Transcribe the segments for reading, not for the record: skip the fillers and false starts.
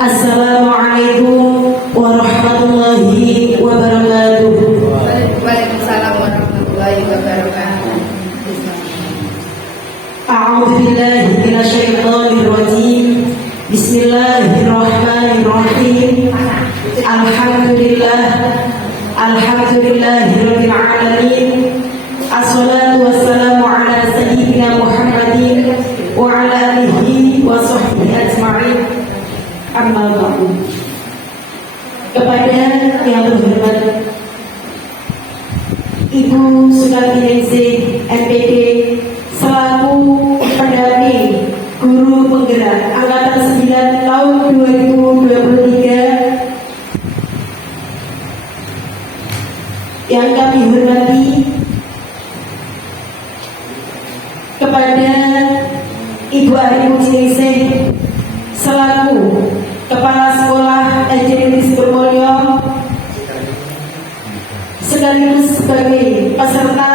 Assalamualaikum warahmatullahi wabarakatuh. Waalaikumsalam warahmatullahi wabarakatuh. A'udzu billahi minasyaitonir rajim. Bismillahirrahmanirrahim. Alhamdulillahirabbil alamin. Assalatu wassalamu ala sayyidina Muhammadin wa ala alihi wa sahbihi ajma'in. Amma ba'du. Kepada yang terhormat Ibu Sukartiningsih MPD selaku pendamping guru penggerak angkatan 9 tahun 2023, yang kami hormati kepada Ibu Ari Pujiningsih selaku Kepala Sekolah SDN Subermulyo sekaligus sebagai peserta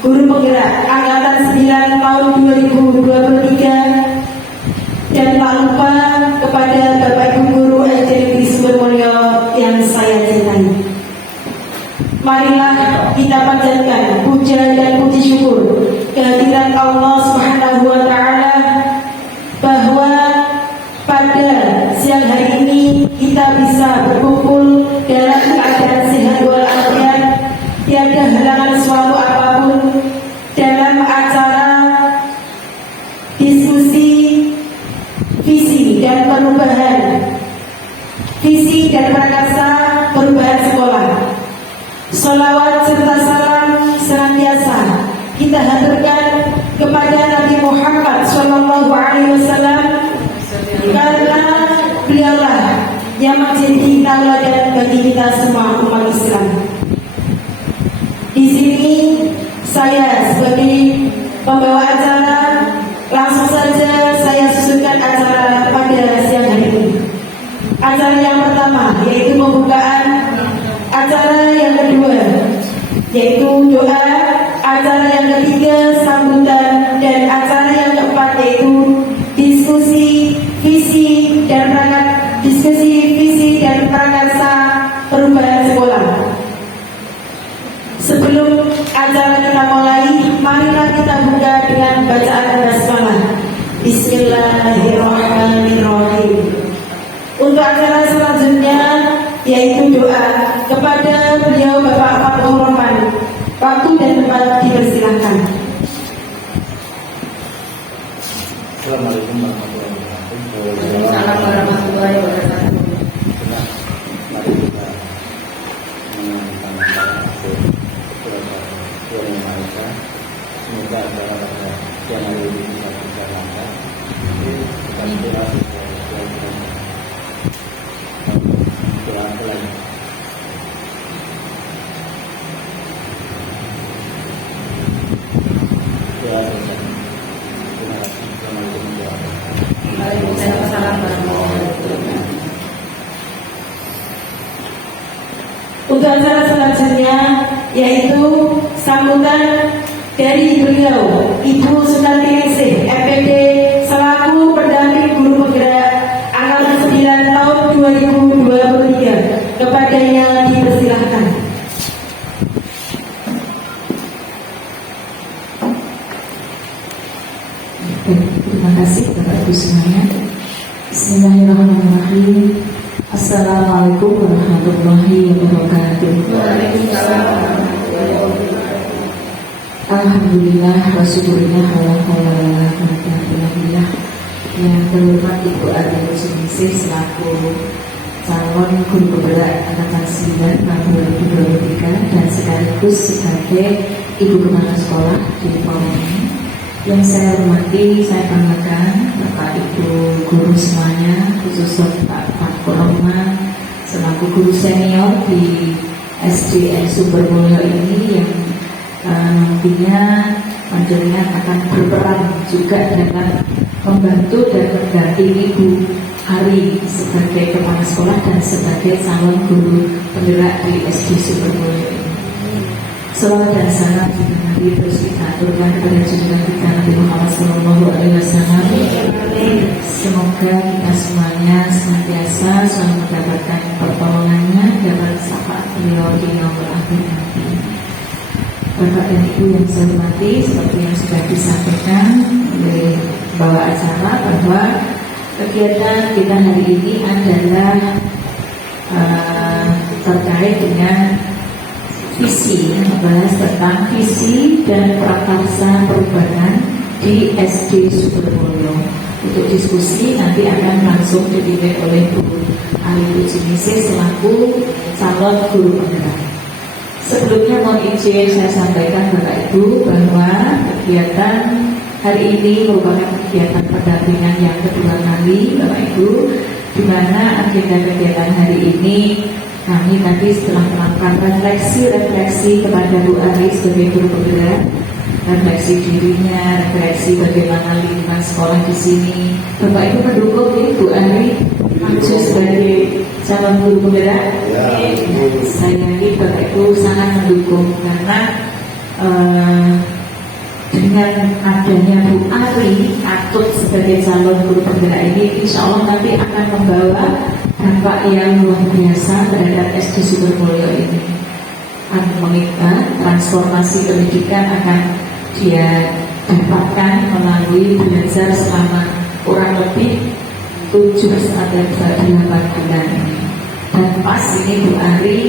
guru penggerak angkatan 9 tahun 2023, dan tak lupa kepada Bapak Ibu guru SDN Subermulyo yang saya cintai. Marilah kita panjatkan puja dan puji syukur kehadirat Allah Subhanahu wa Ta'ala bahwa pada siang hari ini kita bisa berkumpul dalam keadaan sehat walafiat, tiada halangan suatu apapun dalam acara diskusi visi dan perubahan visi dan prakarsa perubahan sekolah. Sholawat serta salam senantiasa kita haturkan kepada Nabi Muhammad SAW, karena beliaulah yang menjadi tauladan bagi kita semua umat Islam. Di sini saya sebagai pembawa acara langsung saja saya susunkan acara pada siang hari ini. Acara yang pertama yaitu pembukaan, acara yang kedua yaitu doa, acara yang ketiga sambutan, dan acara yang keempat yaitu diskusi visi dan prakarsa perubahan sekolah. Sebelum acara kita mulai, marilah kita buka dengan bacaan basmalah. Bismillahirrahmanirrahim. Untuk acara selanjutnya yaitu doa kepada beliau Bapak Fathur Rahman. Waktu dan tempat dipersilahkan. Assalamualaikum warahmatullahi wabarakatuh. Waalaikumsalam warahmatullahi wabarakatuh. Mari kita menanamkan yang Maha. Semoga acara pada siang hari ini bisa lancar. Kita berdoa doa lagi. Waalaikumsalam warahmatullahi wabarakatuh. Untuk acara selanjutnya yaitu sambutan dari beliau Ibu Sukartiningsih MPD selaku pendamping guru penggerak angkatan 9 tahun 2023. Kepadanya dipersilahkan. Terima kasih Bapak Ibu semuanya. Bismillahirrahmanirrahim. Assalamualaikum warahmatullahi wabarakatuh. Waalaikumsalam warahmatullahi wabarakatuh. Alhamdulillah wa syukurillah wa alhamdulillah. Yang terhormat Ibu Ari Pujiningsih selaku calon guru penggerak angkatan 9 tahun 2023 dan sekaligus sebagai Ibu Kepala Sekolah di forum ini. Yang saya hormati, saya banggakan Bapak Ibu guru semuanya, khususnya Pak Fathur Rahman selaku guru senior di SDN Subermulyo ini yang nantinya panjenengan akan berperan juga dalam membantu dan mendampingi Ibu Ari sebagai kepala sekolah dan sebagai calon guru penggerak di SD Subermulyo ini. Salawat dan salam juga Nabi terus kita aturkan kepada junjungan kita Nabi Muhammad SAW. Semoga kita semuanya senantiasa selalu mendapatkan pertolongannya dapat syafaat beliau di yaumul akhir nanti. Bapak dan Ibu yang saya hormati, seperti yang sudah disampaikan oleh bawa acara bahwa kegiatan kita hari ini adalah terkait dengan visi, membahas tentang visi dan prakarsa perubahan di SD Subermulyo. Untuk diskusi nanti akan langsung dipimpin oleh Bu Ari Pujiningsih selaku calon guru penggerak. Sebelumnya mohon izin saya sampaikan Bapak Ibu bahwa kegiatan hari ini merupakan kegiatan pendampingan yang kedua kali Bapak Ibu, di mana agenda kegiatan hari ini kami nanti setelah melakukan refleksi kepada Bu Ari sebagai guru penggerak, refleksi dirinya, refleksi bagaimana lingkungan sekolah di sini. Bapak Ibu mendukung ini Bu Ari maju sebagai calon guru penggerak? Saya yakin Bapak Ibu sangat mendukung karena dengan adanya Bu Ari Atut sebagai calon guru penggerak ini, insya Allah nanti akan membawa dampak yang luar biasa terhadap SD Subermulyo ini. Akan mengikat transformasi pendidikan akan dia dapatkan melalui belajar selama kurang lebih 7-8 bulan ini. Dan pas ini Bu Ari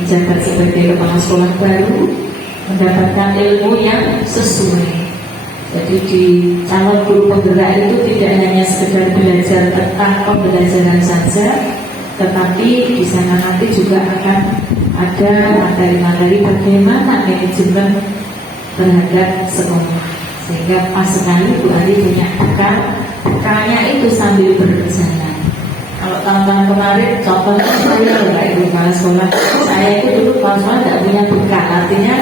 menjabat sebagai kepala sekolah baru, mendapatkan ilmu yang sesuai. Jadi di calon guru penggerak itu tidak hanya sekedar belajar tentang pembelajaran saja, tetapi di sana nanti juga akan ada materi-materi bagaimana manajemen terhadap sekolah. Sehingga pas sekali Bu Ari punya bekalnya itu sambil berjalan. Kalau tahun-tahun kemarin contohnya saya nggak ikut kepala sekolah, saya itu dulu kepala sekolah tidak punya bekal, artinya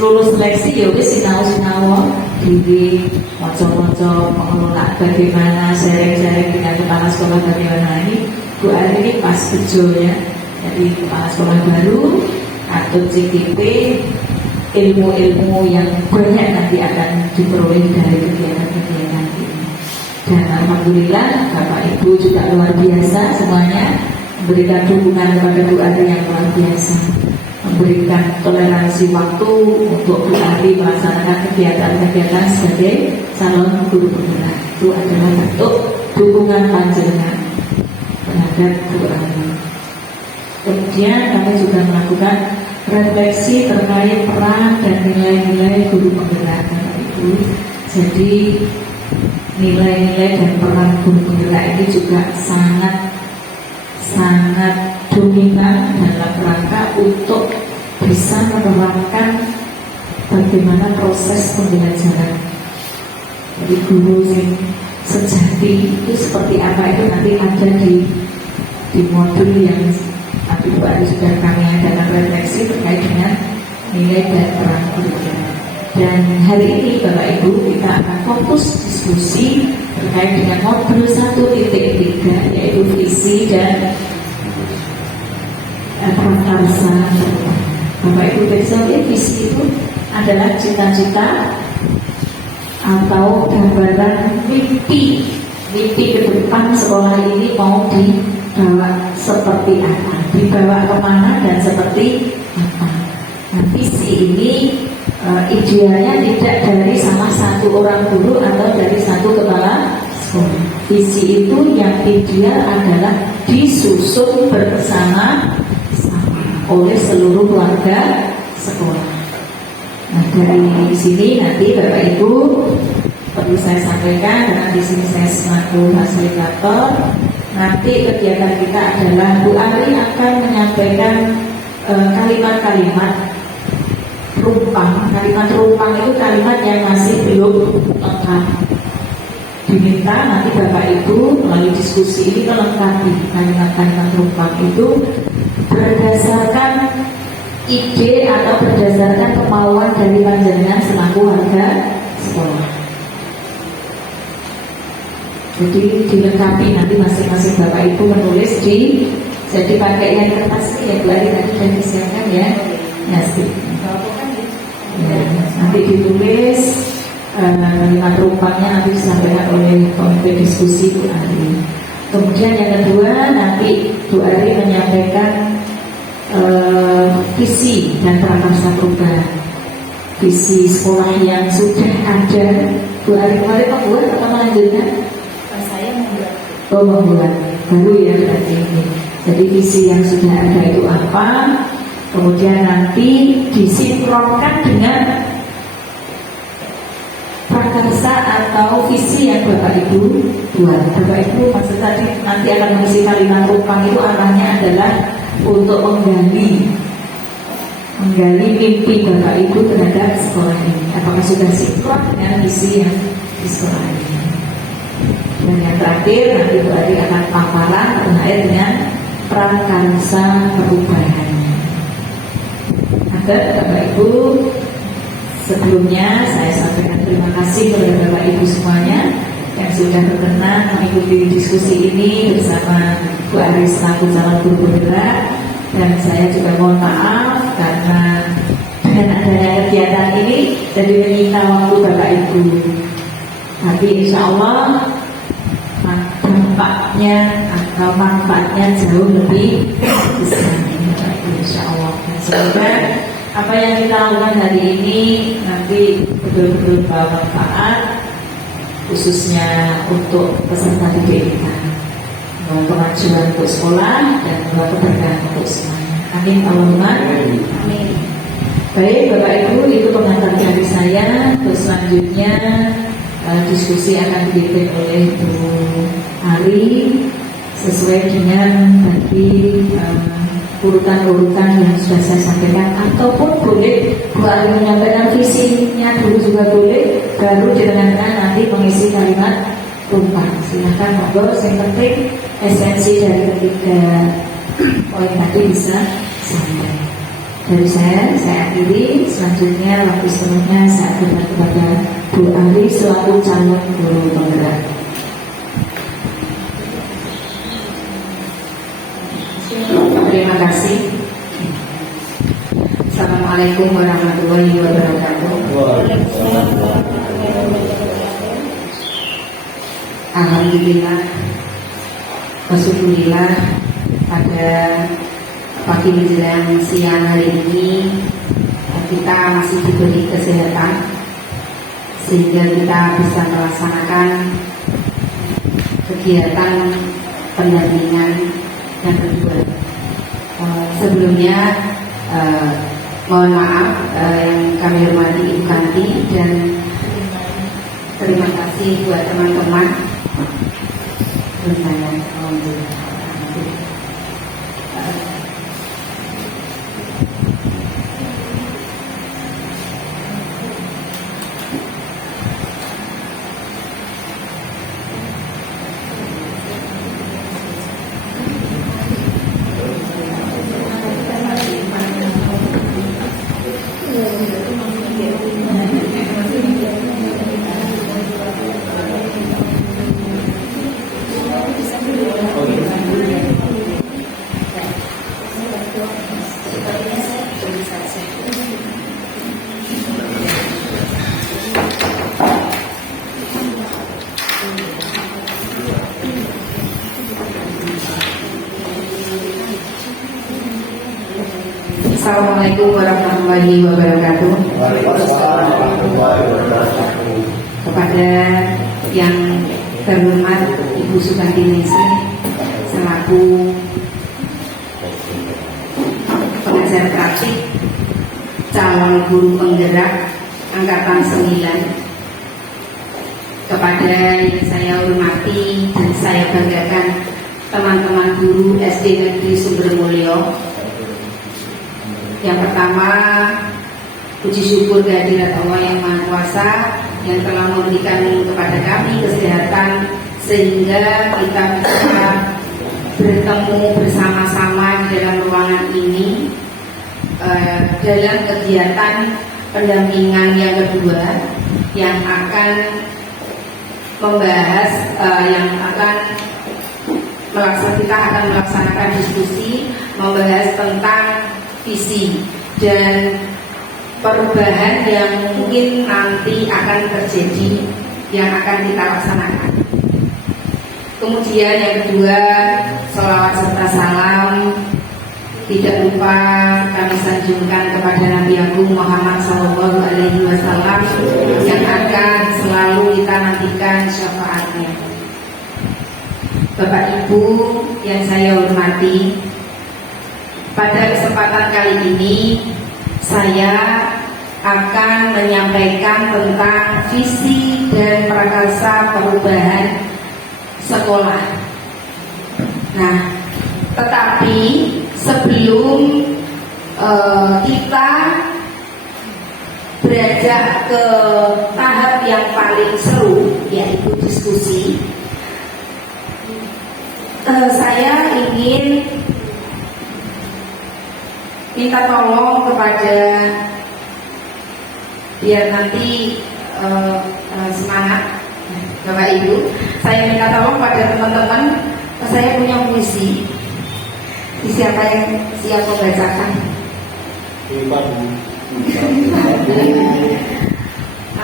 lulus seleksi ya wis sinau diri moco-moco mengelola bagaimana sharing-sharing dengan kepala sekolah bagaimana. Ini Bu Ari ini pas betul ya, jadi kepala sekolah baru atau CKP, ilmu-ilmu yang banyak nanti akan diperoleh dari kegiatan-kegiatan ini. Dan alhamdulillah Bapak Ibu juga luar biasa semuanya memberikan dukungan kepada Bu Ari yang luar biasa, memberikan toleransi waktu untuk Bu Ari melaksanakan kegiatan-kegiatan sebagai calon guru penggerak. Itu adalah bentuk dukungan panjenengan terhadap Bu Ari. Kemudian kami juga melakukan refleksi terkait peran dan nilai-nilai guru penggerak Bapak Ibu. Jadi nilai-nilai dan peran guru penggerak ini juga sangat dominan dalam rangka untuk bisa menerapkan bagaimana proses pembelajaran. Jadi guru yang sejati itu seperti apa itu nanti ada di modul yang tapi Bu Ari sudah kami adakan refleksi terkait dengan nilai dan peran guru penggerak. Dan hari ini Bapak Ibu kita akan fokus diskusi terkait dengan modul 1.3 yaitu visi dan prakarsa. Bapak Ibu besok visi itu adalah cita-cita atau gambaran mimpi ke depan sekolah ini mau dibawa seperti apa, dibawa kemana dan seperti apa. Nah, visi ini idealnya tidak dari salah satu orang guru atau dari satu kepala sekolah. Visi itu yang ideal adalah disusun bersama oleh seluruh keluarga sekolah. Nah, dari sini nanti Bapak Ibu perlu saya sampaikan karena di sini saya selaku fasilitator. Nanti kegiatan kita adalah Bu Ari akan menyampaikan kalimat-kalimat rumpang. Kalimat rumpang itu kalimat yang masih belum lengkap. Diminta nanti Bapak Ibu melalui diskusi ini melengkapi kalimat-kalimat rumpang itu berdasarkan ide atau berdasarkan kemauan dari panjenengan selaku warga sekolah. Jadi dilengkapi nanti masing-masing Bapak Ibu menulis jadi pakai yang kertas ini ya Bu Ari tadi sudah disiapkan ya. Ya, nanti ditulis kalimat rumpangnya nanti disampaikan oleh komite diskusi Bu Ari. Kemudian yang kedua nanti Bu Ari menyampaikan visi dan prakarsa perubahan, visi sekolah yang sudah ada. Bu Ari kemarin membuat atau melanjutkan? Saya membuat. Oh, membuat baru ya berarti ini. Jadi visi yang sudah ada itu apa? Kemudian nanti disinkronkan dengan prakarsa atau visi yang Bapak Ibu buat. Bapak Ibu maksud tadi nanti akan mengisi kalimat rumpang itu arahnya adalah untuk menggali mimpi Bapak Ibu terhadap sekolah ini. Apakah sudah sinkron dengan visi yang di sekolah ini? Dan yang terakhir nanti Bu Ari akan paparan terkait dengan prakarsa perubahan. Agar Bapak Ibu, sebelumnya saya sampaikan terima kasih kepada Bapak Ibu semuanya yang sudah berkenan mengikuti diskusi ini bersama Bu Ari selaku calon guru penggerak. Dan saya juga mohon maaf karena dengan adanya kegiatan ini jadi menyita waktu Bapak Ibu. Tapi insya Allah dampaknya atau manfaatnya jauh lebih besar, insya Allah. Dan semoga apa yang kita lakukan hari ini nanti betul-betul membawa manfaat, khususnya untuk peserta didik kita, membawa kemajuan untuk sekolah dan membawa keberkahan untuk semuanya. Amin Allahumma amin. Baik Bapak Ibu, itu pengantar dari saya. Terus selanjutnya diskusi akan dipimpin oleh Bu Ari sesuai dengan tadi urutan-urutan yang sudah saya sampaikan, ataupun boleh Bu Ari menyampaikan visinya dulu juga boleh, baru di tengah-tengah nanti mengisi kalimat rumpang. Silakan monggo, yang penting esensi dari ketiga poin tadi bisa sampai. Dari saya akhiri. Selanjutnya waktu selanjutnya saya berikan kepada Bu Ari selaku calon guru penggerak. Terima kasih. Assalamualaikum warahmatullahi wabarakatuh. Alhamdulillah, wasyukurillah, pada pagi menjelang siang hari ini kita masih diberi kesehatan sehingga kita bisa melaksanakan kegiatan pendampingan yang kedua. Sebelumnya mohon maaf yang kami hormati Ibu Kanti, dan terima kasih buat teman-teman. Assalamualaikum warahmatullahi wabarakatuh. Kepada yang terhormat Ibu Sukanti Ningsih selaku pengajar praktik calon guru penggerak angkatan 9, kepada yang saya hormati dan saya banggakan teman-teman guru SD Negeri Sumbermulyo. Yang pertama, puji syukur kehadirat Allah yang Maha Kuasa yang telah memberikan kepada kami kesehatan sehingga kita bisa bertemu bersama-sama di dalam ruangan ini dalam kegiatan pendampingan yang kedua yang akan membahas kita akan melaksanakan diskusi membahas tentang visi dan perubahan yang mungkin nanti akan terjadi, yang akan kita laksanakan. Kemudian yang kedua, sholawat serta salam tidak lupa kami sanjungkan kepada Nabi Agung Muhammad SAW yang akan selalu kita nantikan syafaatnya. Bapak Ibu yang saya hormati, pada kesempatan kali ini saya akan menyampaikan tentang visi dan prakarsa perubahan sekolah. Nah, tetapi sebelum kita beranjak ke tahap yang paling seru, yaitu diskusi, saya ingin minta tolong kepada, biar nanti semangat Bapak Ibu, saya minta tolong pada teman-teman, saya punya puisi. Siapa yang siap membacakan?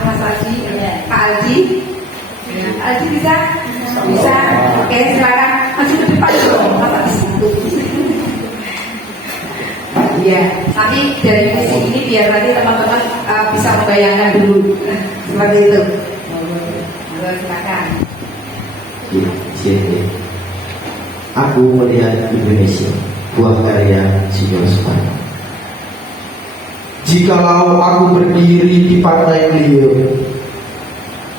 Mas Aldi, Pak Aldi, Aldi bisa? Bisa. Oke, silakan maju ke depan dong. Apa disebut? Ya, nanti dari puisi ini biar nanti teman-teman bisa membayangkan dulu seperti itu. Silakan. Aku melihat Indonesia, buah karya Insinyur Soekarno. Jikalau aku berdiri di pantai Liuk,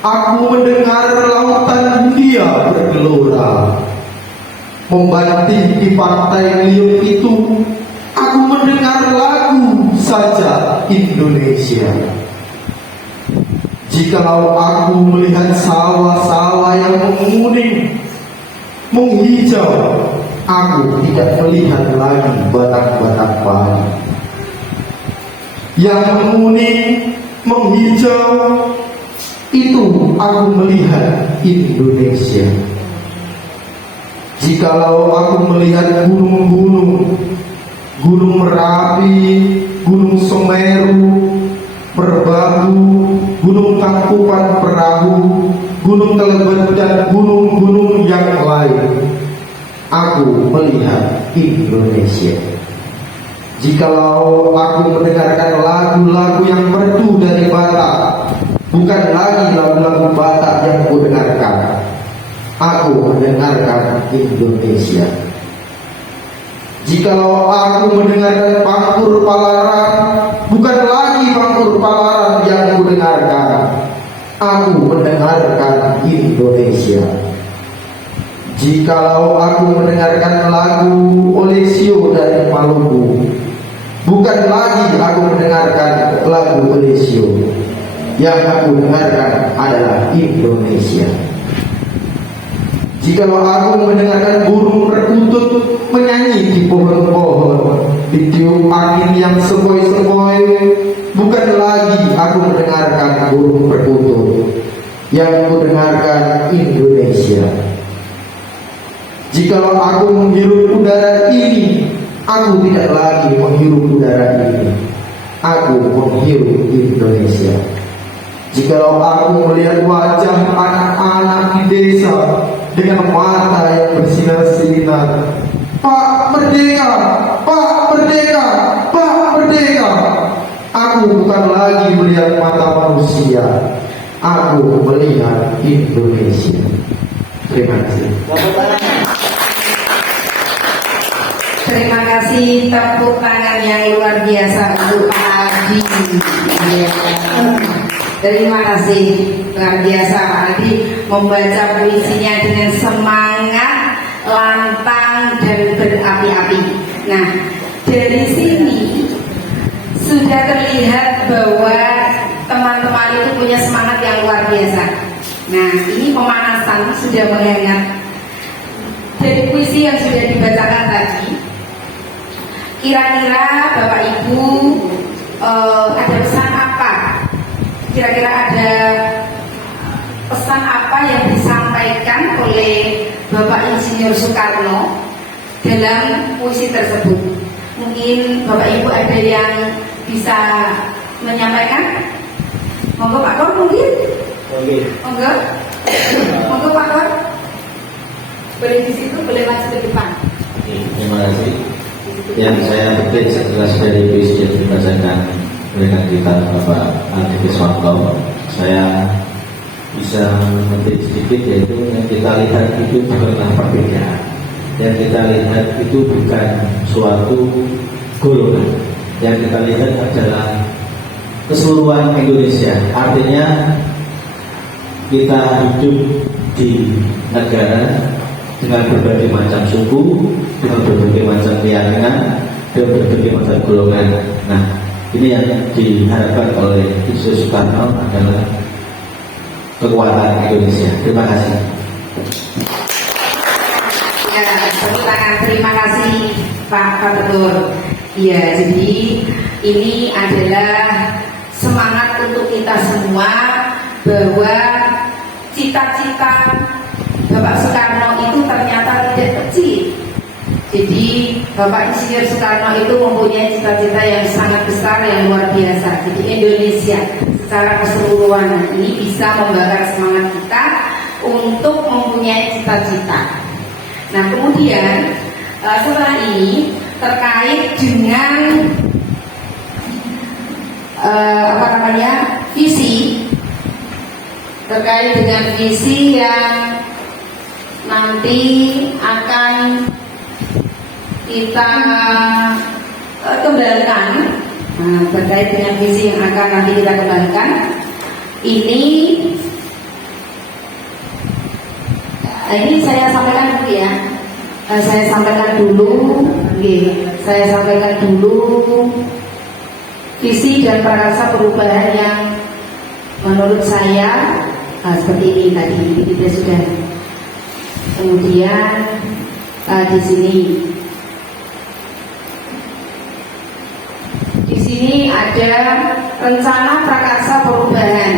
aku mendengar lautan dunia bergelora. Membanting di pantai Liuk itu, aku mendengar lagu saja Indonesia. Jikalau aku melihat sawah-sawah yang menguning, menghijau, aku tidak melihat lagi batang-batang padi. Yang menguning, menghijau, itu aku melihat Indonesia. Jikalau aku melihat gunung-gunung, Gunung Merapi, Gunung Semeru, Merbabu, Gunung Tangkuban Perahu, Gunung Telebet, dan gunung-gunung yang lain, aku melihat Indonesia. Jikalau aku mendengarkan lagu-lagu yang merdu dari Batak, bukan lagi lagu-lagu Batak yang ku dengarkan, aku mendengarkan Indonesia. Jikalau aku mendengarkan Pangkur Palaran, bukan lagi Pangkur Palaran yang ku dengarkan, aku mendengarkan Indonesia. Jikalau aku mendengarkan lagu Olesio dari Maluku, bukan lagi aku mendengarkan lagu Olesio, yang aku dengarkan adalah Indonesia. Jikalau aku mendengarkan burung perkutut menyanyi di pohon-pohon, ditiup angin yang sepoi-sepoi, bukan lagi aku mendengarkan burung perkutut, yang aku dengarkan Indonesia. Jikalau aku menghirup udara ini, aku tidak lagi menghirup udara ini, aku menghirup Indonesia. Jikalau aku melihat wajah anak-anak di desa dengan mata yang bersinar-sinar, Pak Merdeka, Pak Merdeka, Pak Merdeka, aku bukan lagi melihat mata manusia, aku melihat Indonesia. Terima kasih. Terima kasih, tepuk tangan yang luar biasa untuk Pak Aldi. Terima kasih, luar biasa Pak Aldi membaca puisinya dengan semangat, lantang, dan berapi-api. Nah, dari sini sudah terlihat bahwa teman-teman itu punya semangat yang luar biasa. Nah, ini pemanasan sudah menghangat. Dari puisi yang sudah dibacakan tadi, kira-kira Bapak Ibu ada pesan apa? Kira-kira ada pesan apa yang disampaikan oleh Bapak Insinyur Soekarno dalam puisi tersebut? Mungkin Bapak Ibu ada yang bisa menyampaikan? Monggo Pak Kor mungkin? Oke. Monggo. Monggo Pak Kor. Boleh di situ, boleh masuk ke depan. Oke, terima kasih. Yang saya petik setelah dari visi yang dibacakan oleh kita Bapak Andi Swanto, saya bisa memetik sedikit, yaitu yang kita lihat itu bukanlah perbedaan, yang kita lihat itu bukan suatu golongan, yang kita lihat adalah keseluruhan Indonesia. Artinya kita hidup di negara dengan berbagai macam suku, dengan berbagai macam keyakinan, dan berbagai macam golongan. Nah, ini yang diharapkan oleh Yesus Soekarno adalah kekuatan Indonesia. Terima kasih. Ya, tepuk tangan. Terima kasih Pak Ketua. Ya, jadi ini adalah semangat untuk kita semua bahwa cita-cita Bapak Soekarno itu ternyata tidak kecil. Jadi Bapak Insinyur Soekarno itu mempunyai cita-cita yang sangat besar, yang luar biasa. Jadi Indonesia secara keseluruhan ini bisa membakar semangat kita untuk mempunyai cita-cita. Nah, kemudian setelah ini terkait dengan visi, terkait dengan visi yang nanti akan kita kembangkan. Nah, terkait dengan visi yang akan nanti kita kembangkan, ini saya sampaikan dulu ya. Saya sampaikan dulu visi dan prakarsa perubahan yang menurut saya seperti ini tadi kita sudah. Kemudian di sini ada rencana prakarsa perubahan.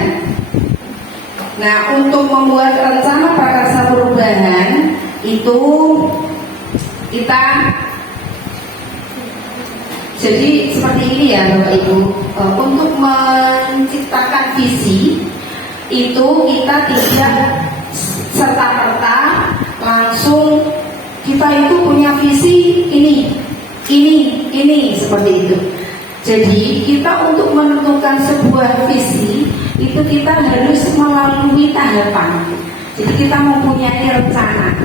Nah, untuk membuat rencana prakarsa perubahan itu kita jadi seperti ini ya Bapak Ibu. Untuk menciptakan visi itu kita tidak serta-merta langsung kita itu punya visi ini seperti itu. Jadi kita untuk menentukan sebuah visi itu kita harus melalui tahapan. Jadi kita mempunyai rencana.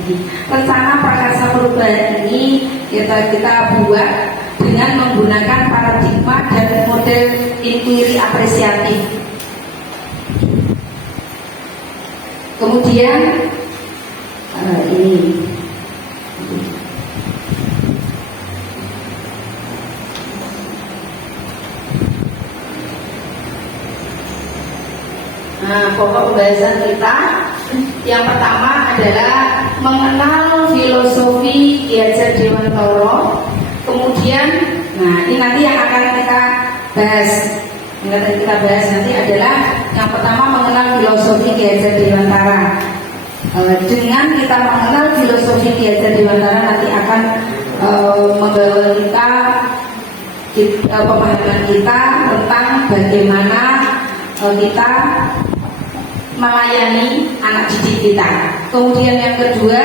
Jadi rencana prakarsa perubahan ini kita buat dengan menggunakan paradigma dan model inquiry apresiatif. Kemudian ini pokok pembahasan kita yang pertama adalah mengenal filosofi Ki Hajar Dewantara. Kemudian, ini nanti yang akan kita bahas. Yang kita bahas nanti adalah yang pertama mengenal filosofi Ki Hajar Dewantara. Dengan kita mengenal filosofi Ki Hajar Dewantara nanti akan membawa kita pemahaman kita tentang bagaimana kita melayani anak didik kita. Kemudian yang kedua,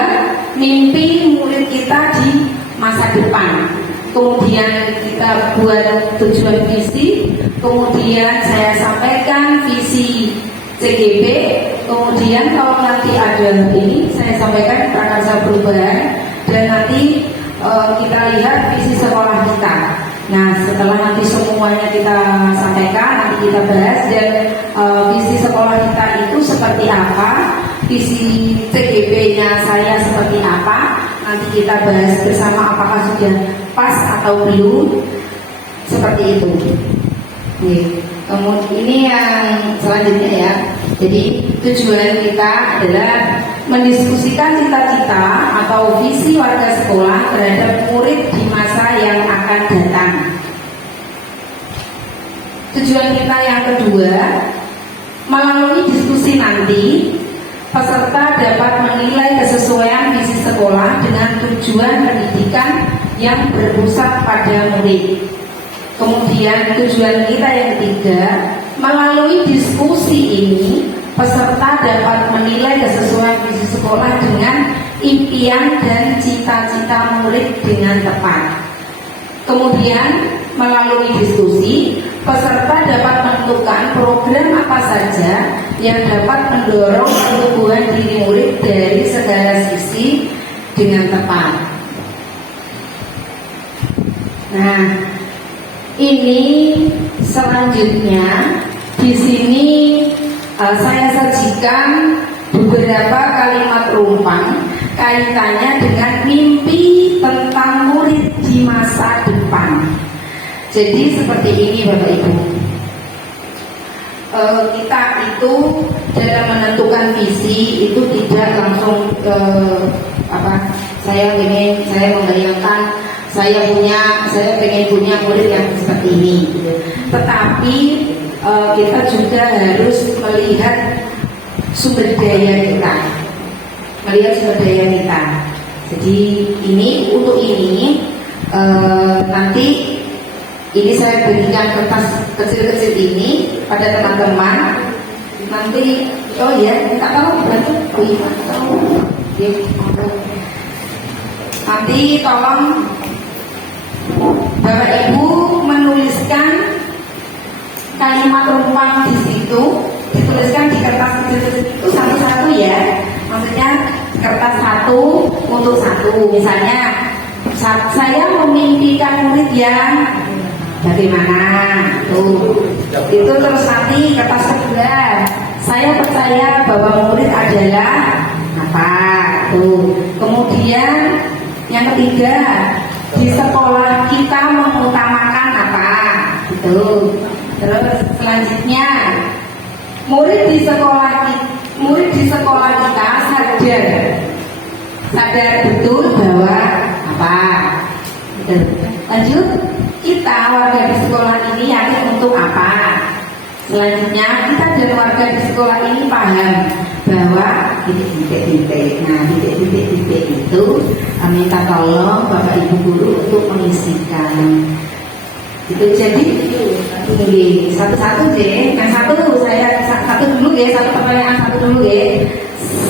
mimpi murid kita di masa depan. Kemudian kita buat tujuan visi. Kemudian saya sampaikan visi CGP. Kemudian kalau nanti ada ini, saya sampaikan prakarsa perubahan. Dan nanti kita lihat visi sekolah kita. Nah, setelah nanti semuanya kita sampaikan, nanti kita bahas dan visi sekolah kita itu seperti apa, visi CGP-nya saya seperti apa, nanti kita bahas bersama apakah sudah pas atau belum, seperti itu. Kemudian ini yang selanjutnya ya. Jadi tujuan kita adalah mendiskusikan cita-cita atau visi warga sekolah terhadap murid di masa yang akan datang. Tujuan kita yang kedua, melalui diskusi nanti, peserta dapat menilai kesesuaian visi sekolah dengan tujuan pendidikan yang berpusat pada murid. Kemudian tujuan kita yang ketiga, melalui diskusi ini peserta dapat menilai kesesuaian visi sekolah dengan impian dan cita-cita murid dengan tepat. Kemudian melalui diskusi peserta dapat menentukan program apa saja yang dapat mendorong pertumbuhan diri murid dari segala sisi dengan tepat. Nah, ini selanjutnya di sini saya sajikan beberapa kalimat rumpang kaitannya dengan mimpi tentang murid di masa depan. Jadi seperti ini Bapak Ibu, kita itu dalam menentukan visi itu tidak langsung saya membayangkan saya pengen punya murid yang seperti ini, tetapi kita juga harus melihat sumber daya kita. Jadi untuk ini nanti ini saya berikan kertas kecil-kecil ini pada teman-teman. Nanti minta tolong bantu nanti tolong Bapak Ibu menuliskan kalimat rumpang di situ, dituliskan di kertas kecil-kecil itu satu-satu ya. Maksudnya kertas satu untuk satu. Misalnya saya memimpikan murid yang bagaimana itu terus nanti kertas kedua, saya percaya bahwa murid adalah apa kemudian yang ketiga, di sekolah kita mengutamakan apa terus selanjutnya murid di sekolah kita sadar betul bahwa apa lanjut, kita warga di sekolah ini yakin untuk apa. Selanjutnya kita dan warga di sekolah ini paham bahwa titik-titik. Nah titik-titik itu minta tolong Bapak Ibu guru untuk mengisikan. Itu jadi ini satu-satu deh. Yang satu dulu ya, satu pertanyaan satu dulu ya.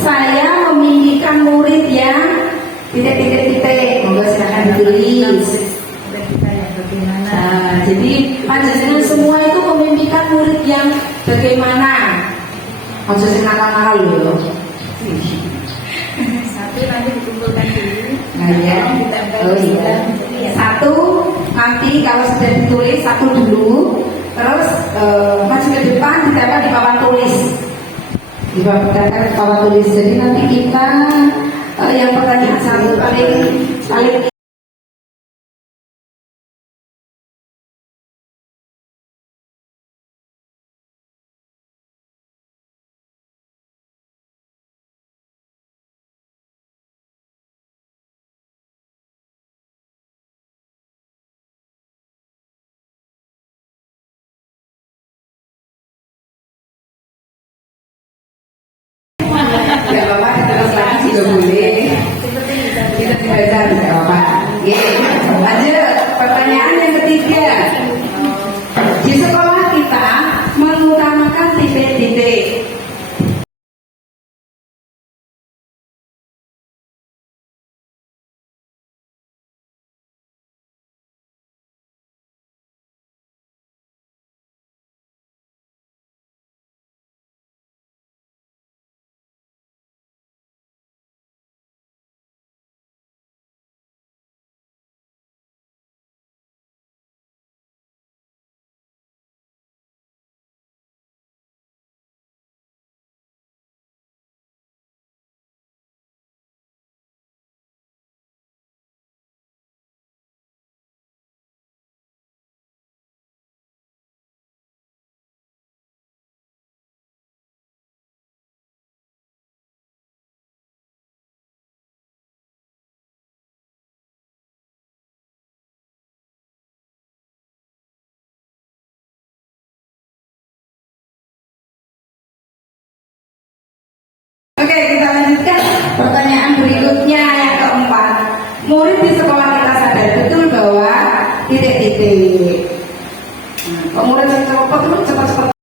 Saya memimpikan murid yang titik-titik. Monggo silakan ditulis. Jadi panjenengan semua itu memimpikan murid yang bagaimana? Maksudnya nakal-nakal loh. Satu nanti dikumpulkan dulu. Nah ya. Satu nanti kalau sudah ditulis satu dulu, terus maju ke depan ditempel di papan tulis. Di papan tulis. Jadi nanti kita yang pertanyaan satu paling tidak apa-apa, terus lagi juga boleh. Kita tidak apa-apa. Lanjut, pertanyaan yang ketiga. Di sekolah kita mengutamakan titik-titik. Oke, kita lanjutkan pertanyaan berikutnya yang keempat. Murid di sekolah kita sadar betul bahwa titik-titik. Kok murid yang cepat itu cepat-cepat.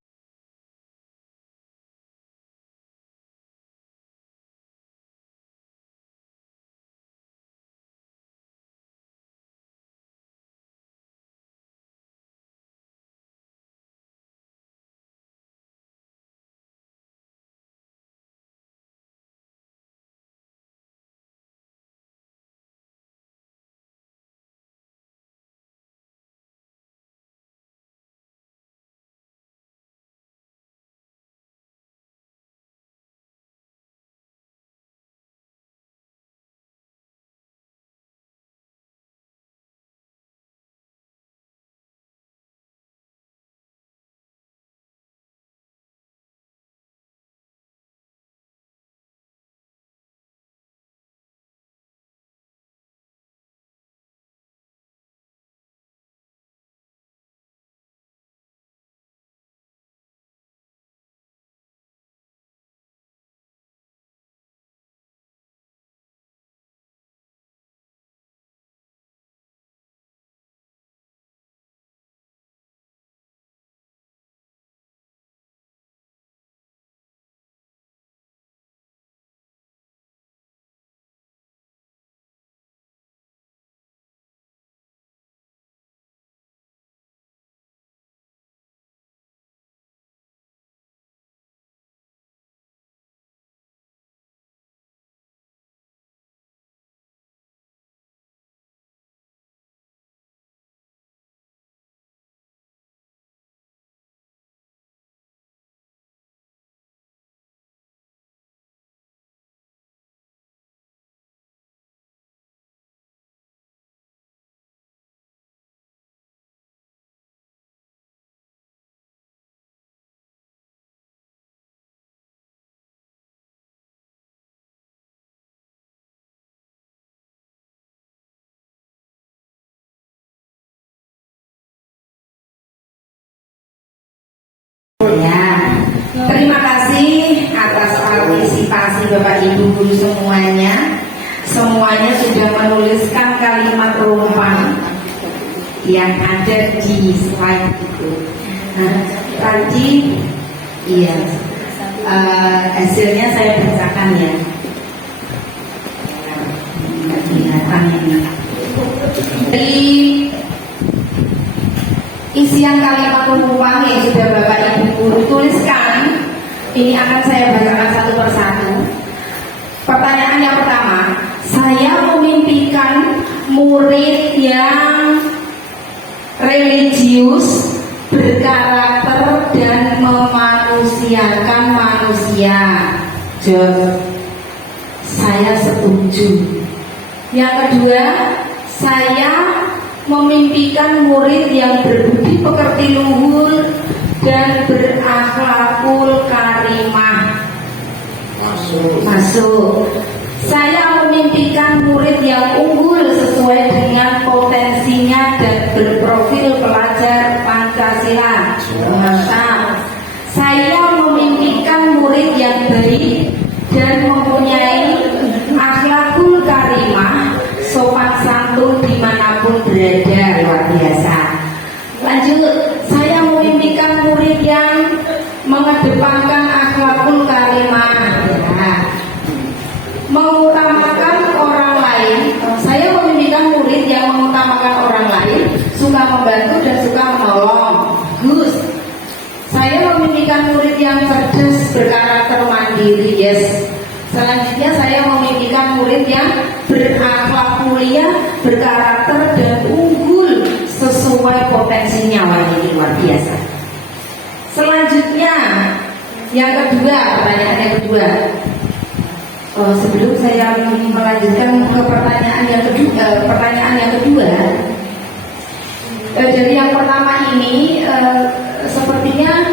Ya, terima kasih atas partisipasi Bapak Ibu guru semuanya. Semuanya sudah menuliskan kalimat rumpang yang ada di slide itu. Nah, tadi, iya, hasilnya saya bacakan ya. Kelihatan ini. Dari isian kalimat rumpang yang sudah Bapak Ibu guru tuliskan, ini akan saya bacakan satu persatu. Pertanyaan yang pertama, saya memimpikan murid yang religius, berkarakter dan memanusiakan manusia. Jawab, saya setuju. Yang kedua, saya memimpikan murid yang berbudi pekerti luhur dan berakhlakul karimah. Masuk. Saya memimpikan murid yang unggul sesuai dengan potensinya dan berprofil pelajar Pancasila. Mantap. Saya memimpikan murid yang baik dan mempunyai akhlakul karimah, sopan santun dimanapun berada. Luar biasa. Lanjut, saya memimpikan murid yang mengedepankan akhlakul karimah, mengutamakan orang lain. Saya memimpikan murid yang mengutamakan orang lain, suka membantu dan suka menolong. Gus. Saya memimpikan murid yang cerdas, berkarakter mandiri. Yes. Selanjutnya saya memimpikan murid yang berakhlak mulia, berkarakter dan unggul sesuai potensinya. Wah, ini luar biasa. Selanjutnya yang kedua, pertanyaan yang kedua. Sebelum saya melanjutkan ke pertanyaan yang kedua, jadi yang pertama ini sepertinya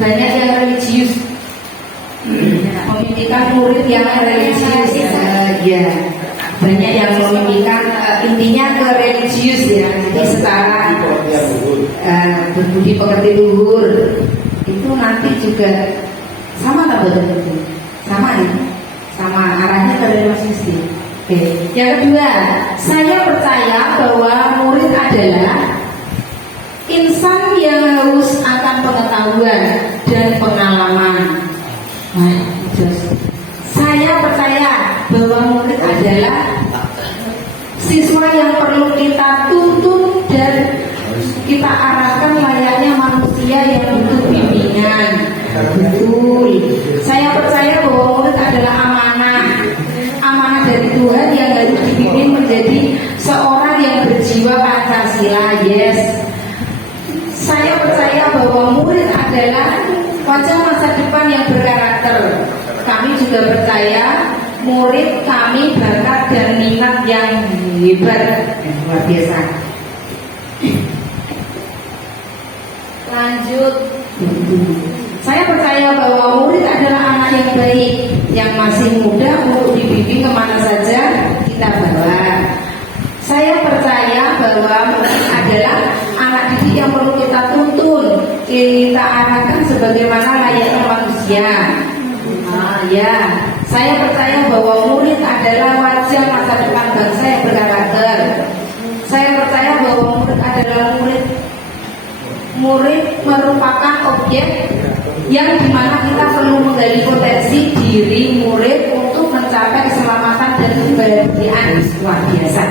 banyak yang religius, memimpikan murid yang religius. Ya, banyak yang memimpikan, intinya ke religius ya. Jadi setara berbudi pekerti luhur itu nanti juga sama tak betul? Sama nih, sama arahnya ke religius. Oke. Yang kedua, saya percaya bahwa murid adalah insan pengetahuan dan pengalaman. Nah, saya percaya bahwa murid adalah siswa yang perlu kita tuntun dan kita arahkan layaknya manusia yang butuh bimbingan. Betul. Saya percaya bahwa murid adalah amanah dari Tuhan yang harus dibimbing menjadi seorang yang berjiwa Pancasila. Yes. Saya percaya bahwa murid adalah wajah masa depan yang berkarakter. Kami juga percaya murid kami bakat dan minat yang hebat, luar biasa. Lanjut. Saya percaya bahwa murid adalah anak yang baik, yang masih muda untuk dibimbing kemana saja kita bawa. Saya percaya bahwa murid adalah anak didik yang perlu kita tuntun, kita arahkan sebagaimana layaknya manusia. Ya, saya percaya bahwa murid adalah wajah masa depan bangsa yang berkarakter. Saya percaya bahwa murid adalah murid merupakan objek yang dimana kita perlu menggali potensi diri murid untuk mencapai keselamatan dan kebahagiaan. Luar biasa.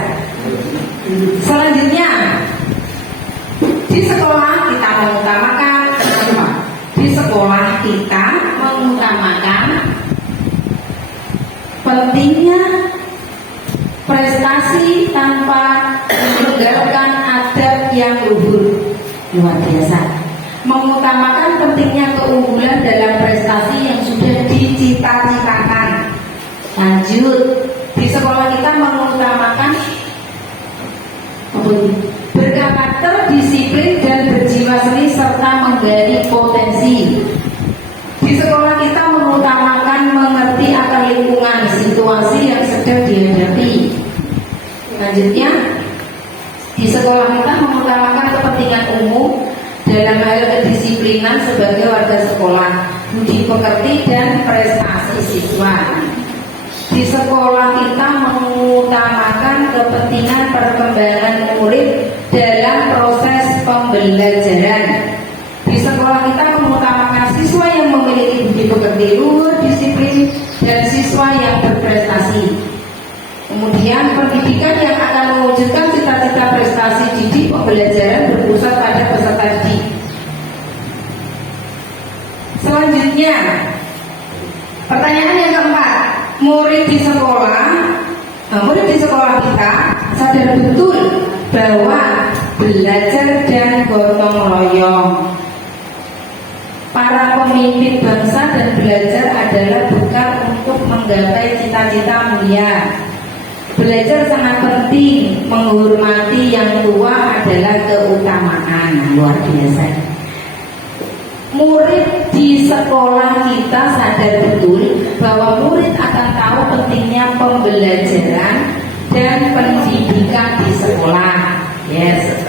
Selanjutnya, di sekolah kita mengutamakan apa? Di sekolah kita mengutamakan pentingnya prestasi tanpa meninggalkan adab yang luhur. Luar biasa. Mengutamakan pentingnya keunggulan dalam prestasi yang sudah dicita-citakan. Lanjut, di sekolah kita mengutamakan berkarakter, disiplin dan berjiwa seni serta menggali potensi. Di sekolah kita mengutamakan mengerti akan lingkungan situasi yang sedang dihadapi. Selanjutnya, di sekolah kita mengutamakan kepentingan umum dalam hal kedisiplinan sebagai warga sekolah, budi pekerti dan prestasi siswa. Di sekolah kita mengutamakan kepentingan perkembangan murid dalam proses pembelajaran. Di sekolah kita mengutamakan siswa yang memiliki budi pekerti luhur, disiplin, dan siswa yang berprestasi. Kemudian pendidikan yang akan mewujudkan cita-cita prestasi didik pembelajaran berpusat pada peserta didik. Selanjutnya, pertanyaan yang keempat, murid di sekolah kita sadar betul bahwa belajar dan gotong royong. Para pemimpin bangsa dan belajar adalah bekal untuk menggapai cita-cita mulia. Belajar sangat penting, menghormati yang tua adalah keutamaan. Luar biasa. Murid di sekolah kita sadar betul bahwa murid akan tahu pentingnya pembelajaran dan pendidikan di sekolah. Yes.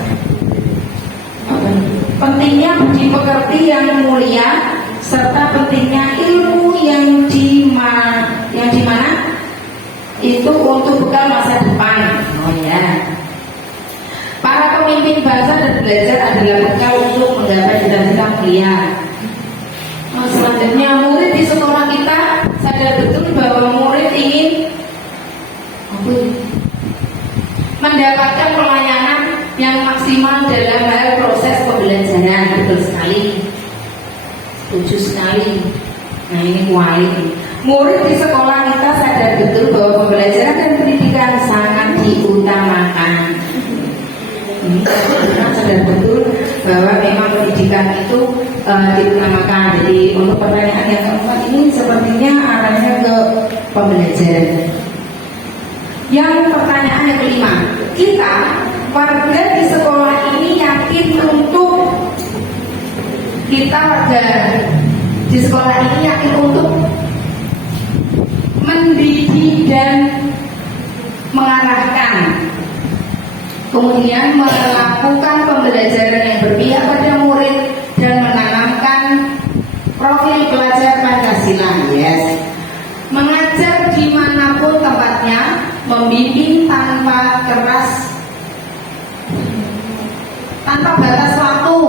Pentingnya budi pekerti yang mulia serta pentingnya ilmu yang di mana itu untuk bekal masa depan. Oh ya. Para pemimpin bangsa dan belajar adalah bekal untuk menggapai cita-cita mulia. Selanjutnya, murid di sekolah kita sadar betul bahwa murid ingin mendapatkan pelayanan yang maksimal dalam hal proses pembelajaran. Betul sekali. Setuju sekali. Nah, ini kualitas. Murid di sekolah kita sadar betul bahwa pembelajaran dan pendidikan sangat diutamakan. Kita sadar betul bahwa memang pendidikan itu diutamakan. Jadi untuk pertanyaan yang keempat ini sepertinya arahnya ke pembelajaran. Yang pertanyaan yang kelima, kita warga di sekolah ini yakin untuk di sekolah ini yakin untuk mendidik dan mengarahkan, kemudian melakukan pembelajaran yang berpihak pada murid dan menanamkan profil pelajar Pancasila. Yes. Mengajar dimanapun tempatnya, membimbing tanpa keras, tanpa batas waktu.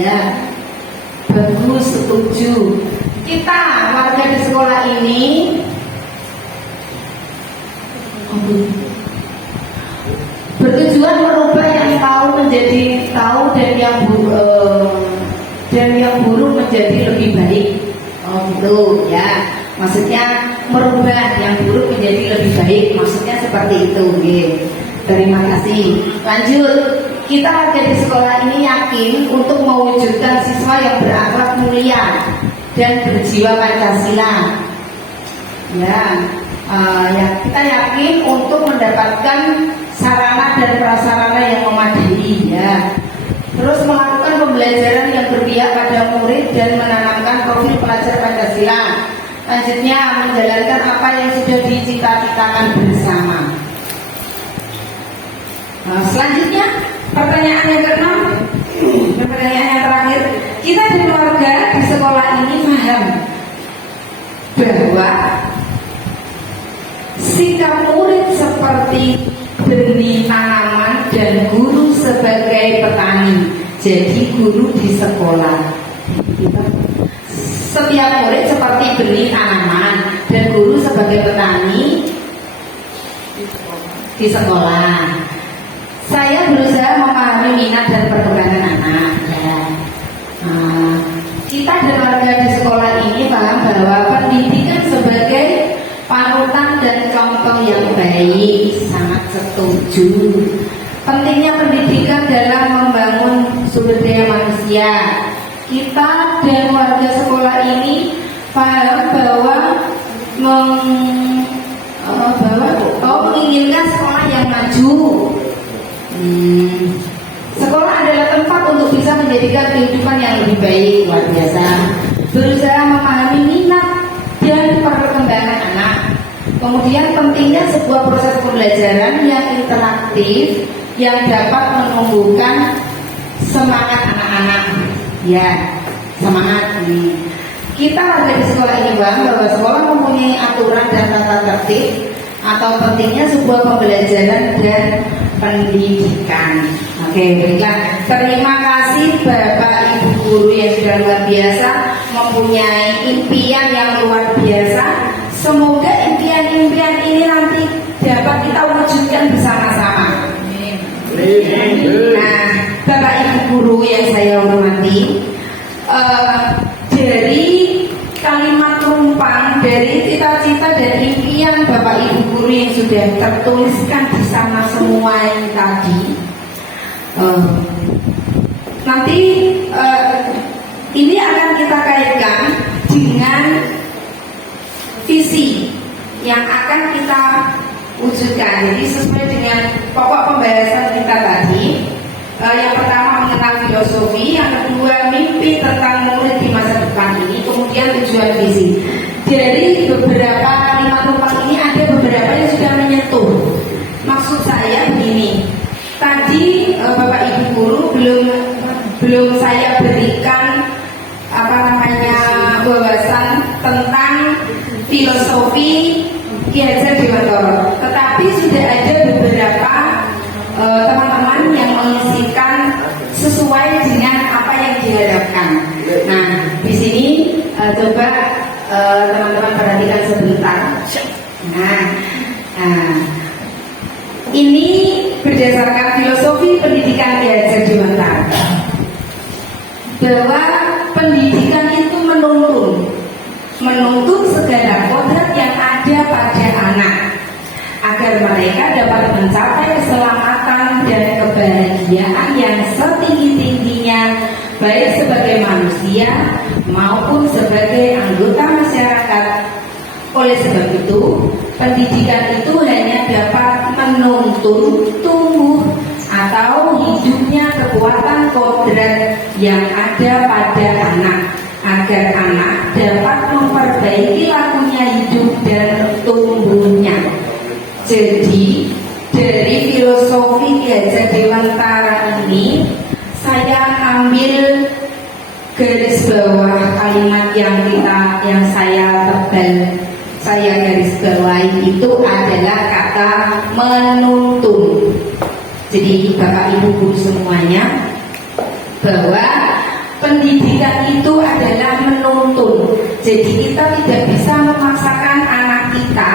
Ya. setuju. Kita warga di sekolah ini bertujuan merubah yang tahu menjadi tahu dan yang buruk menjadi lebih baik. Oh gitu ya. Maksudnya merubah yang buruk menjadi lebih baik. Maksudnya seperti itu. Terima kasih. Lanjut. Kita warga di sekolah ini yakin untuk mewujudkan siswa yang berakhlak mulia dan berjiwa Pancasila. Kita yakin untuk mendapatkan sarana dan prasarana yang memadai. Terus melakukan pembelajaran yang berpihak pada murid dan menanamkan profil pelajar Pancasila. Lanjutnya menjalankan apa yang sudah dicita-citakan bersama. Selanjutnya pertanyaan yang ke-6, pertanyaan yang terakhir. Kita dan keluarga di sekolah ini paham bahwa sikap murid seperti benih tanaman dan guru sebagai petani. Jadi guru di sekolah, setiap murid seperti benih tanaman dan guru sebagai petani di sekolah. Saya berusaha memahami minat dan perkembangan anak. Kita dan warga di sekolah ini paham bahwa pendidikan sebagai panutan dan contoh yang baik. Sangat setuju. Pentingnya pendidikan dalam membangun sumber daya manusia. Kita dan warga sekolah ini paham bahwa menginginkan sekolah yang maju. Sekolah adalah tempat untuk bisa menjadikan kehidupan yang lebih baik. Luar biasa. Berusaha memahami minat dan perkembangan anak. Kemudian pentingnya sebuah proses pembelajaran yang interaktif yang dapat menumbuhkan semangat anak-anak. Semangat. Kita warga di sekolah ini paham bahwa sekolah mempunyai aturan dan tata tertib atau pentingnya sebuah pembelajaran dan pendidikan. Baiklah. Terima kasih Bapak Ibu guru yang sudah luar biasa, mempunyai impian yang luar biasa. Semoga impian-impian ini nanti dapat kita wujudkan bersama-sama. Nah, Bapak Ibu guru yang saya hormati, dari kalimat rumpang dari cita-cita dan impian Bapak Ibu guru yang sudah tertuliskan di sana semua ini tadi, nanti ini akan kita kaitkan dengan visi yang akan kita wujudkan. Jadi sesuai dengan pokok pembahasan kita tadi, yang pertama mengenal filosofi, yang kedua mimpi tentang murid di masa depan ini, kemudian tujuan visi. Dari beberapa kalimat rumpang ini ada beberapa yang sudah menyentuh. Maksud saya begini, tadi Bapak Ibu guru belum saya berikan wawasan tentang filosofi Ki Hajar Dewantara, tetapi sudah ada beberapa teman-teman yang mengisikan sesuai dengan apa yang diharapkan. Nah, di sini coba teman-teman perhatikan sebentar. Nah, ini berdasarkan filosofi pendidikan Ki Hajar Dewantara, bahwa pendidikan itu menuntun segala kodrat yang ada pada anak agar mereka dapat mencapai keselamatan dan kebahagiaan yang setinggi-tingginya, baik sebagai manusia maupun sebagai anggota masyarakat. Oleh sebab itu, pendidikan itu hanya dapat menuntun tumbuh atau hidupnya kekuatan kodrat yang ada pada anak, agar anak dapat memperbaiki lakunya hidup dan tumbuhnya. Jadi dari filosofi Ki Hajar Dewantara ini, saya ambil garis bawah kalimat yang saya garis bawahi itu adalah kata menuntun. Jadi Bapak Ibu guru semuanya, bahwa pendidikan itu adalah menuntun Jadi kita tidak bisa memaksakan anak kita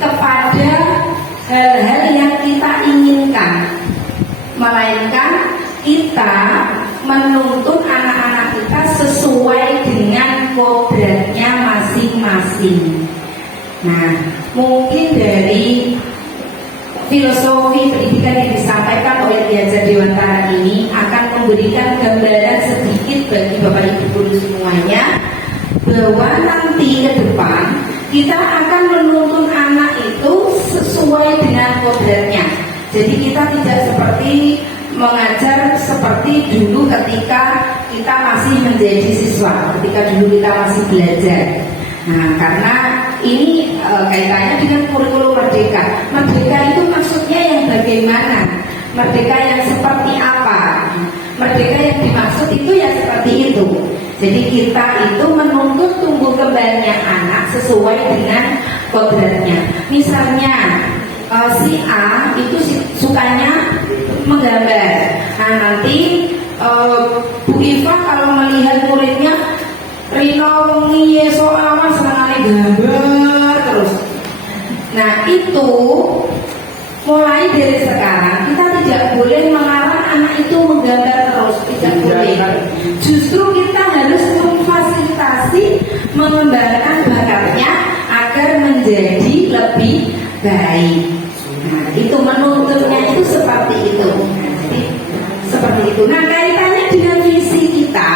kepada hal-hal yang kita inginkan, melainkan kita menuntun anak-anak kita sesuai dengan kodratnya masing-masing. Nah, mungkin dari filosofi pendidikan yang disampaikan oleh Ki Hajar Dewantara ini akan memberikan gambaran sedikit bagi Bapak Ibu guru semuanya, bahwa nanti ke depan kita akan menuntun anak itu sesuai dengan kodratnya. Jadi kita tidak seperti mengajar seperti dulu ketika kita masih menjadi siswa, ketika dulu kita masih belajar. Nah, karena ini kaitannya dengan kurikulum merdeka. Merdeka itu maksudnya yang bagaimana? Merdeka yang seperti apa? Merdeka yang dimaksud itu ya seperti itu. Jadi kita itu menuntut tumbuh kembangnya anak sesuai dengan kodratnya. Misalnya si A itu sukanya menggambar. Nah, nanti Bu Iva kalau melihat muridnya Rino wengi so awas senengane gambar terus. Nah, itu mulai dari sekarang kita tidak boleh melarang anak itu menggambar terus, tidak boleh. Justru kita harus memfasilitasi mengembangkan bakatnya agar menjadi lebih baik. Nah, itu menuntunnya itu seperti itu. Nah, jadi seperti itu. Nah, kaitannya dengan visi kita.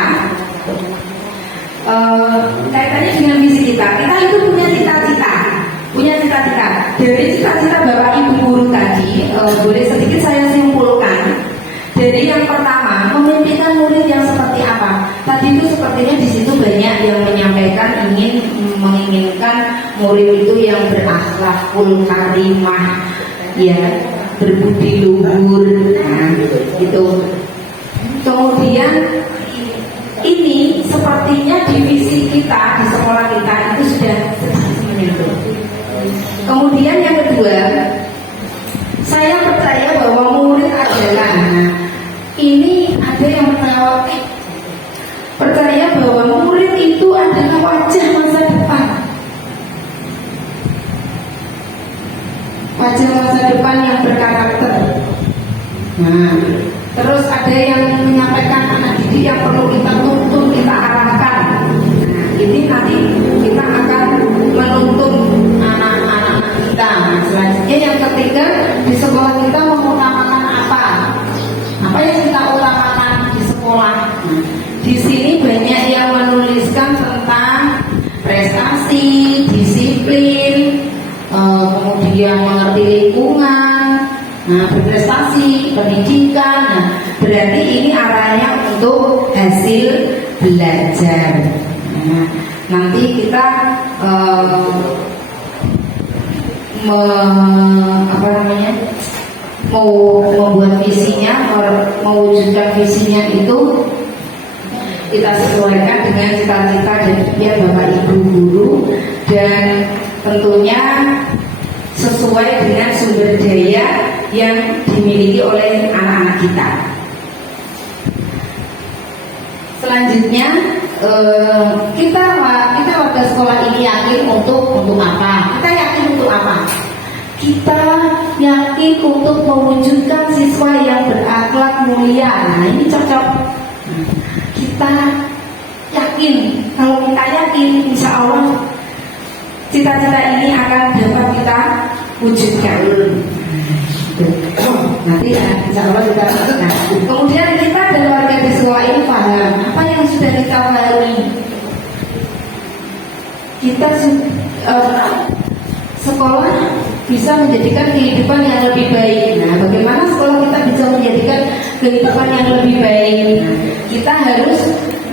Kaitannya dengan visi kita itu punya cita-cita. Dari cita-cita Bapak Ibu guru tadi, boleh sedikit saya simpulkan. Dari yang pertama, memimpikan murid yang seperti apa? Tadi itu sepertinya di situ banyak yang menyampaikan menginginkan murid itu yang berakhlakul karimah, ya, berbudi luhur. Nah, itu. Kemudian ini sepertinya divisi kita di sekolah kita itu sudah menyentuh. Kemudian yang kedua, saya percaya bahwa murid adalah, ini ada yang percaya bahwa murid itu adalah wajah masa depan. Wajah masa depan yang berkarakter. Nah, terus ada yang menyampaikan anak didik yang perlu kita tuntun, kita arahkan. Nah, ini nanti kita akan menuntun anak-anak kita. Nah, selanjutnya yang ketiga, di sekolah kita mengutamakan apa? Apa yang kita utamakan di sekolah? Nah, di sini banyak yang menuliskan tentang prestasi, disiplin, kemudian mengerti lingkungan, nah, berprestasi, pendidikan. Nah, berarti ini arahnya untuk hasil belajar. Nah, nanti kita mau membuat visinya, mewujudkan visinya itu kita sesuaikan dengan cita-cita dan impian Bapak Ibu guru, dan tentunya sesuai dengan sumber daya yang dimiliki oleh anak-anak kita. Selanjutnya kita warga sekolah ini yakin untuk apa? Kita yakin untuk apa? Kita yakin untuk mewujudkan siswa yang berakhlak mulia. Nah, ini cocok. Kita yakin, kalau kita yakin, insya Allah cita-cita ini akan dapat kita wujudkan. Nanti ya, insya Allah kita lakukan. Kemudian kita dan warga di sekolah ini paham apa yang sudah kita pahami. Kita sekolah bisa menjadikan kehidupan yang lebih baik. Nah, bagaimana sekolah kita bisa menjadikan kehidupan yang lebih baik? Nah, kita harus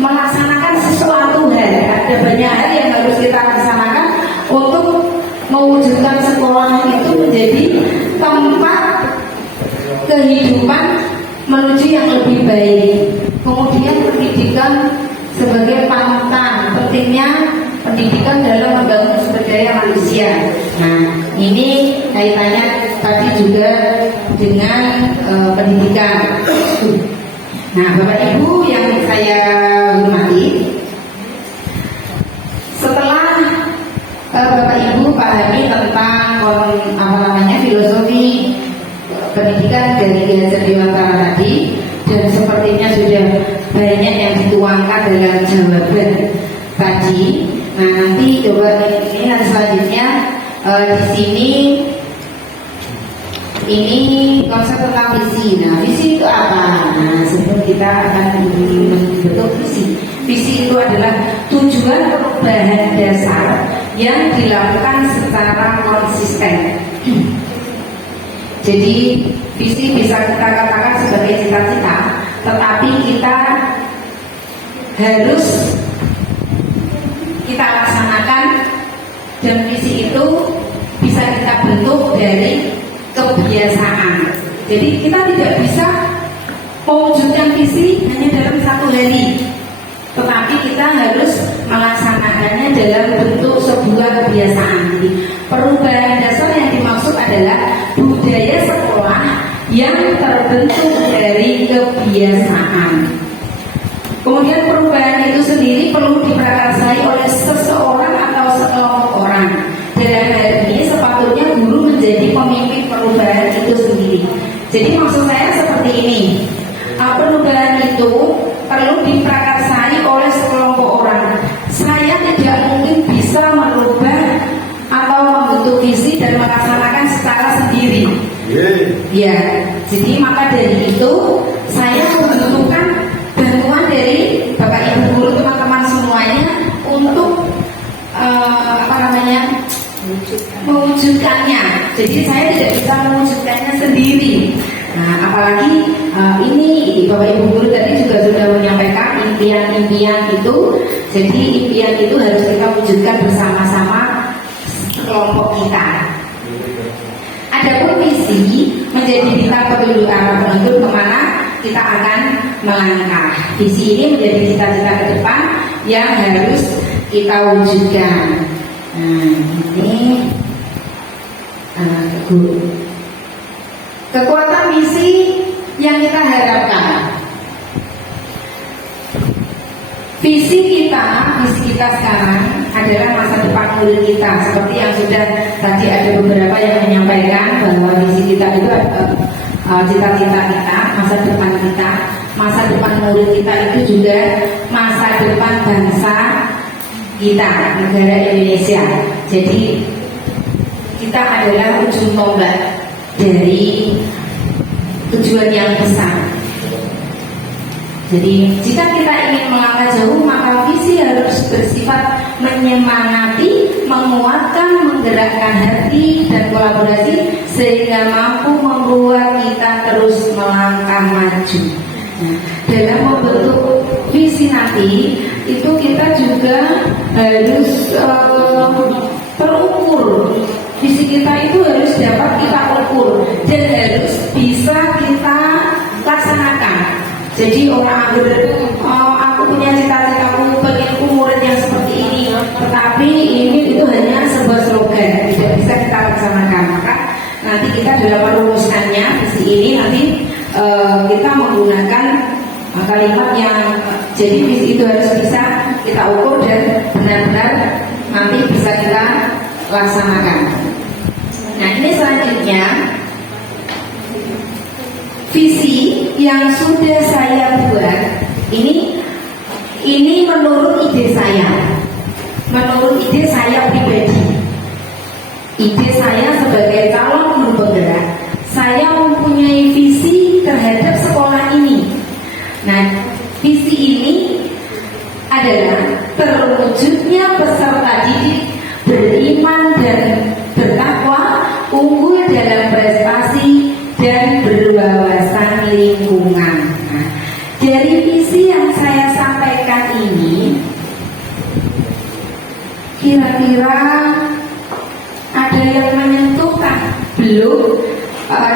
melaksanakan sesuatu hal. Ada banyak hal yang harus kita laksanakan untuk mewujudkan sekolah itu menjadi tempat kehidupan menuju yang lebih baik. Kemudian pendidikan sebagai panutan, pentingnya pendidikan dalam membangun sumber daya manusia. Nah, ini kaitannya tadi juga dengan pendidikan. Nah, Bapak Ibu yang saya hormati, pahami tentang filosofi pendidikan dari Ki Hajar Dewantara tadi, dan sepertinya sudah banyak yang dituangkan dalam jawaban tadi. Nah, nanti coba ini nanti selanjutnya di sini ini konsep tentang visi. Nah, visi itu apa? Nah, sebelum kita akan membentuk visi itu adalah tujuan perubahan dasar yang dilakukan secara konsisten. Jadi visi bisa kita katakan sebagai cita-cita, tetapi kita harus kita laksanakan, dan visi itu bisa kita bentuk dari kebiasaan. Jadi kita tidak bisa mewujudkan visi hanya dalam satu hari, tetapi kita harus melaksanakannya dalam bentuk sebuah kebiasaan. Jadi perubahan dasar yang dimaksud adalah budaya sekolah yang terbentuk dari kebiasaan. Kemudian perubahan itu sendiri perlu diprakarsai oleh seseorang atau sekelompok orang. Dalam hal ini sepatutnya guru menjadi pemimpin perubahan itu sendiri. Jadi maksud saya seperti ini, perubahan itu perlu diprakarsai oleh sekelompok orang. Saya tidak mungkin bisa merubah atau membentuk visi dan melaksanakan secara sendiri. Ya, jadi maka dari itu saya membutuhkan bantuan dari Bapak Ibu guru, teman-teman semuanya untuk mewujudkannya. Jadi saya tidak bisa mewujudkannya sendiri. Nah, apalagi ini Bapak Ibu guru tadi juga sudah menyampaikan impian-impian itu. Jadi impian itu harus kita wujudkan bersama-sama kelompok kita. Adapun visi menjadi bintang petunjuk arah penentu kemana kita akan melangkah. Visi ini menjadi cita-cita ke depan yang harus kita wujudkan. Nah, ini kekuatan visi yang kita harapkan. Visi kita sekarang adalah masa depan murid kita. Seperti yang sudah tadi ada beberapa yang menyampaikan bahwa visi kita itu cita-cita kita, masa depan kita, masa depan murid kita itu juga masa depan bangsa kita, negara Indonesia. Jadi kita adalah ujung tombak dari tujuan yang besar. Jadi jika kita ingin melangkah jauh, maka visi harus bersifat menyemangati, menguatkan, menggerakkan hati dan kolaborasi sehingga mampu membuat kita terus melangkah maju. Nah, dalam membentuk visi nanti itu kita juga harus terukur. Visi kita itu harus dapat kita ukur dan harus bisa kita laksanakan. Jadi orang aku punya cita-cita, aku pengen murid yang seperti ini, tetapi ini itu hanya sebuah slogan, tidak bisa kita laksanakan. Maka nanti kita dalam merumuskannya visi ini nanti kita menggunakan kalimat yang jadi visi itu harus bisa kita ukur dan benar-benar nanti bisa kita laksanakan. Nah, ini selanjutnya visi yang sudah saya buat ini menurut ide saya pribadi, ide saya sebagai calon guru penggerak. Saya mempunyai visi terhadap sekolah ini. Nah, visi ini adalah terwujudnya peserta didik beriman dan bertakwa, unggul dalam prestasi dan berwawasan lingkungan. Nah, dari visi yang saya sampaikan ini, kira-kira ada yang menyentuhkan belum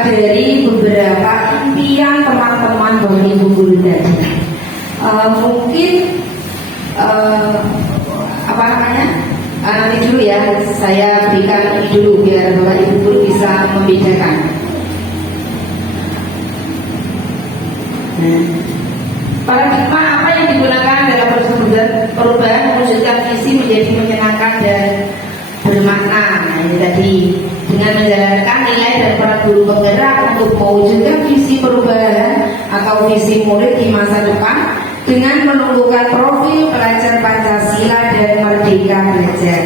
dari beberapa impian teman-teman Bapak Ibu guru tadi? Mungkin nanti dulu ya, saya berikan ini dulu biar Bapak Ibu guru bisa membedakan. Paradigma apa yang digunakan dalam proses perubahan mewujudkan visi menjadi menyenangkan dan bermakna? Nah, ini tadi dengan menjalankan nilai dan para guru penggerak untuk mewujudkan visi perubahan atau visi murid di masa depan dengan menumbuhkan profil pelajar Pancasila dan merdeka belajar.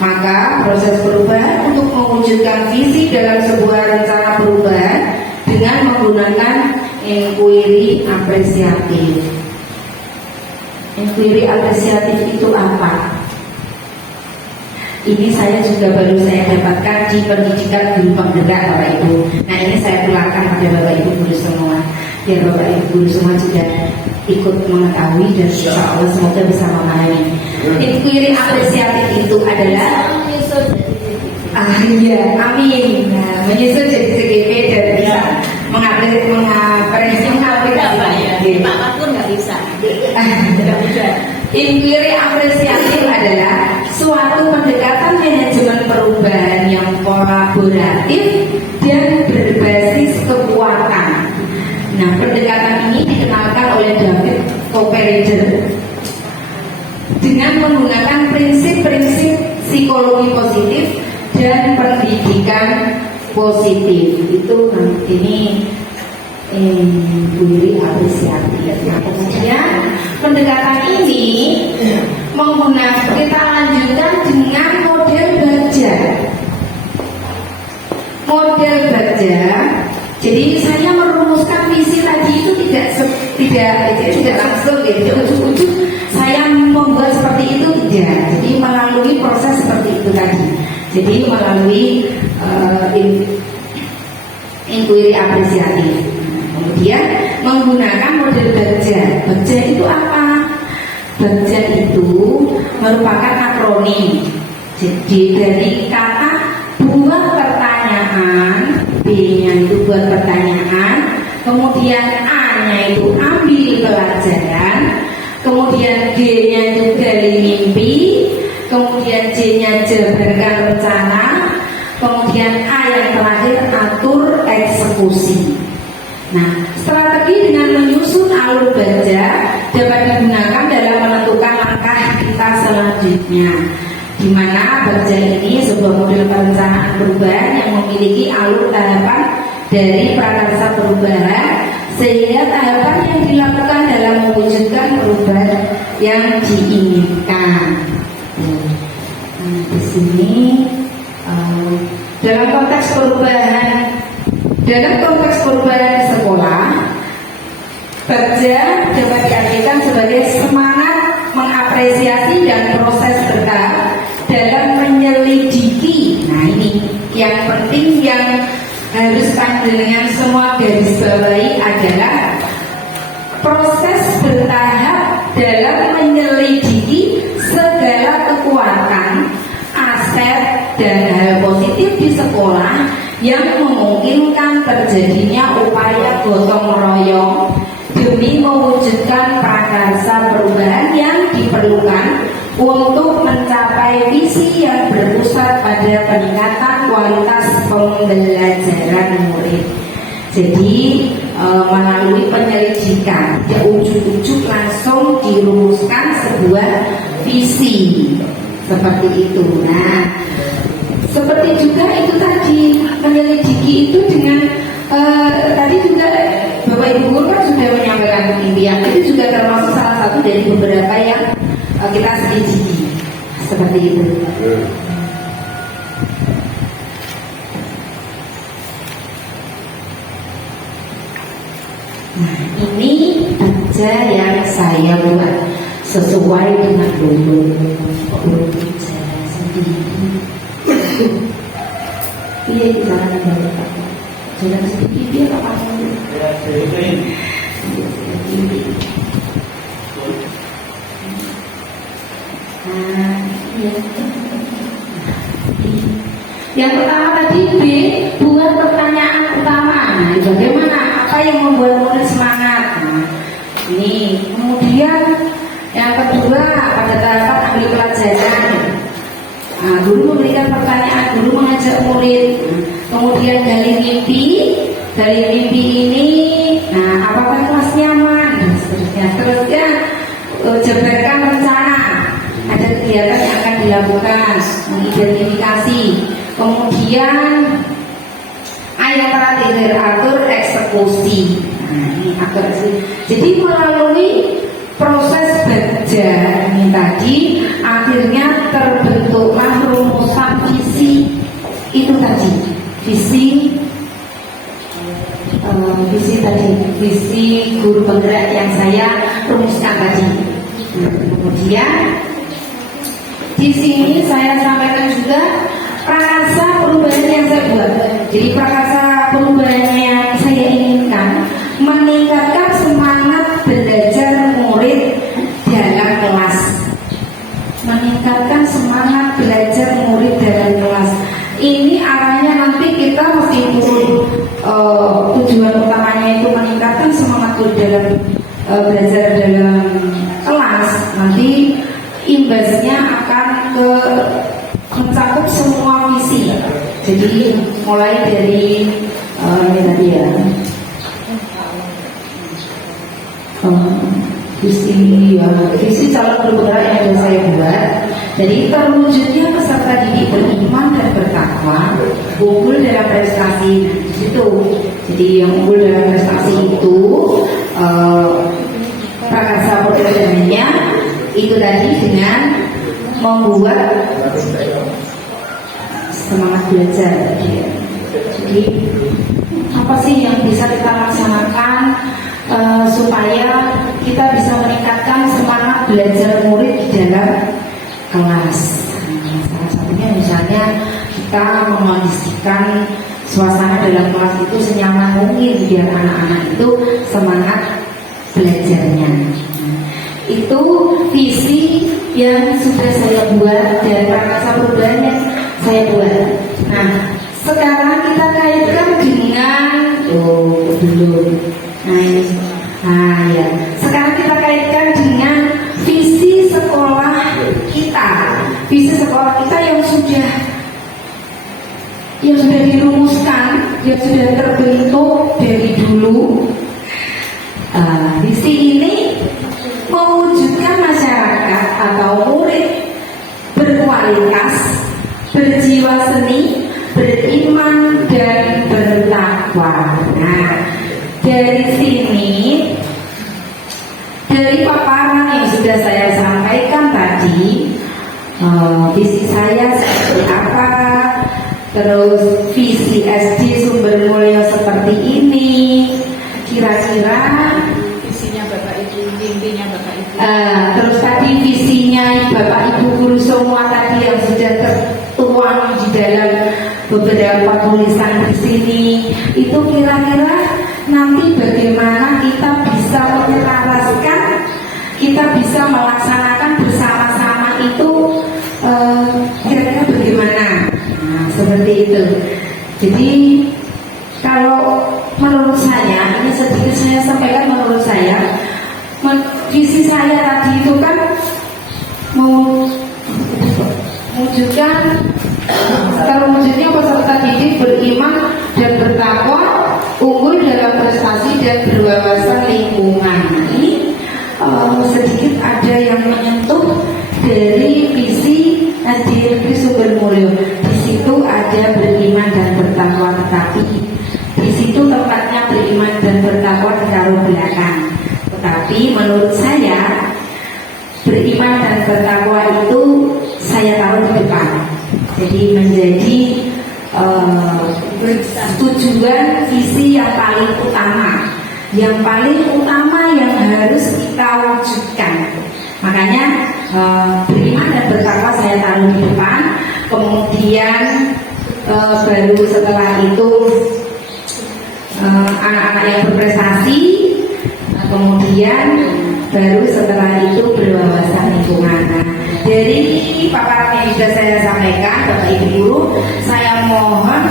Maka proses perubahan untuk mewujudkan visi dalam sebuah rencana perubahan dengan menggunakan inquiry apresiatif. Inquiry apresiatif itu apa? Ini saya juga baru saya dapatkan di pendidikan guru penggerak Bapak Ibu. Nah ini saya pulangkan pada Bapak Ibu guru semua, biar Bapak Ibu guru semua juga ikut mengetahui dan insya Allah semoga bisa memahami. Inquiry apresiatif itu adalah iya, amin. Nah, menyusun jadi CGP dan bisa mengapresiasi Pak pun nggak bisa. Inquiry apresiatif adalah suatu pendekatan manajemen perubahan yang kolaboratif dan berbasis kekuatan. Nah, pendekatan ini dikenalkan oleh David Copperfield dengan menggunakan prinsip-prinsip psikologi positif dan pendidikan positif. Itu ini inquiry apresiatif. Nah, kemudian pendekatan ini menggunakan, kita lanjutkan dengan model baja. Model baja. Jadi saya merumuskan visi tadi itu tidak langsung gitu, ujuk-ujuk saya membuat seperti itu tidak. Jadi melalui proses seperti itu tadi. Jadi melalui inquiry apresiatif. Kemudian menggunakan model baja. Baja itu apa? Baja itu merupakan akronim. Jadi dari kata buat pertanyaan, B-nya itu buat pertanyaan, kemudian A-nya itu ambil pelajaran, kemudian G-nya itu gali mimpi, kemudian J-nya jabarkan rencana, kemudian A yang terakhir atur eksekusi. Nah, strategi dengan menyusun alur baja dapat digunakan dalam menentukan langkah kita selanjutnya, di mana baja ini sebuah model perencanaan perubahan yang memiliki alur tahapan dari prakarsa perubahan sehingga tahapan yang dilakukan dalam mewujudkan perubahan yang diinginkan. Nah, di sini dalam konteks perubahan di sekolah, baja dapat diartikan sebagai semangat mengapresiasi dan proses bertahap dalam menyelidiki. Nah ini yang penting yang harus panjenengan semua garis bawahi adalah proses bertahap dalam menyelidiki segala kekuatan, aset dan hal positif di sekolah yang memungkinkan terjadinya upaya gotong royong demi mewujudkan prakarsa perubahan yang diperlukan untuk mencapai visi yang berpusat pada peningkatan kualitas pembelajaran murid. Jadi melalui penyelidikan, ya ujuk-ujuk langsung dirumuskan sebuah visi seperti itu. Nah, seperti juga itu tadi menyelidiki itu dengan tadi juga Bapak Ibu guru kan sudah menyampaikan impian, itu juga termasuk salah satu dari beberapa yang kita selidiki seperti itu. Nah, ini baja yang saya buat sesuai dengan logo bicara sendiri. Iya, jalan balik jalan sedikit dia apa yang pertama tadi B, buat pertanyaan utama. Nah, bagaimana? Apa yang membuat murid semangat? Nah, ini kemudian yang kedua pada tahapan ambil pelajaran. Nah, guru memberikan pertanyaan, guru mengajak murid. Kemudian dari mimpi ini, nah apakah kelas nyaman dan seterusnya. Terusnya jabarkan rencana. Ada kegiatan yang akan dilakukan, mengidentifikasi Kemudian ayat terakhir atur eksekusi. Nah, ini atur eksekusi. Jadi melalui proses baca ini tadi akhirnya terbentuklah rumusan visi itu tadi. Visi guru penggerak yang saya rumuskan tadi. Kemudian di sini saya sampaikan juga prakarsa perubahan yang saya buat. Jadi prakarsa perubahan yang saya inginkan meningkatkan semangat belajar murid dalam kelas. Meningkatkan semangat belajar murid dalam kelas. Ini arahnya nanti kita meskipun tujuan utamanya itu meningkatkan semangat dalam belajar dalam kelas, nanti imbasnya akan mencakup semua visi. Jadi mulai dari ini tadi ya, visi calon guru penggerak yang sudah saya buat. Jadi terwujudnya peserta didik beriman dan bertakwa, unggul dalam prestasi. Di situ. Jadi yang unggul dalam prestasi itu prakarsa perbedaannya itu tadi dengan membuat semangat belajar. Jadi apa sih yang bisa kita laksanakan supaya kita bisa meningkatkan semangat belajar murid di dalam kelas. Salah satunya misalnya kita mengondisikan suasana dalam kelas itu senyaman mungkin biar anak-anak itu semangat belajarnya. Itu visi yang sudah saya buat dan prakarsa perubahan yang saya buat. Nah, sekarang kita kaitkan dengan sekarang kita kaitkan dengan visi sekolah kita. Visi sekolah kita yang sudah dirumuskan, yang sudah terbentuk dari dulu. Visi ini mewujudkan masyarakat atau murid berkualitas, berjiwa seni, beriman dan bertakwa. Nah, dari sini, dari paparan yang sudah saya sampaikan tadi, visi saya seperti apa, terus visi SD Sumber Mulya seperti ini, kira-kira visinya Bapak Ibu, intinya Bapak Ibu. Terus tadi visinya Bapak Ibu guru semua tadi yang sudah tertuang di dalam beberapa tulisan di sini, itu kira-kira nanti bagaimana kita bisa menyelaraskan, kita bisa melaksanakan bersama-sama itu, kira-kira bagaimana? Nah, seperti itu. Jadi kalau menurut saya, ini sedikit saya sampaikan menurut saya, visi saya tadi itu kan mewujudkan terwujudnya peserta didik beriman dan bertakwa, unggul dalam prestasi dan berwawasan lingkungan. Ini sedikit ada yang menyentuh dari visi SD Negeri Sumber Mulya. Di situ ada beriman dan bertakwa, tetapi di situ tempatnya beriman dan bertakwa ditaruh belakang. Tetapi menurut saya beriman dan bertakwa itu saya taruh di depan. Jadi menjadi tujuan visi yang paling utama, yang harus kita wujudkan. Makanya beriman dan bertakwa saya taruh di depan. Kemudian baru setelah itu anak-anak yang berprestasi, kemudian baru setelah itu berwawasan lingkungan. Dari paparan yang sudah saya sampaikan, Bapak Ibu Guru, saya mohon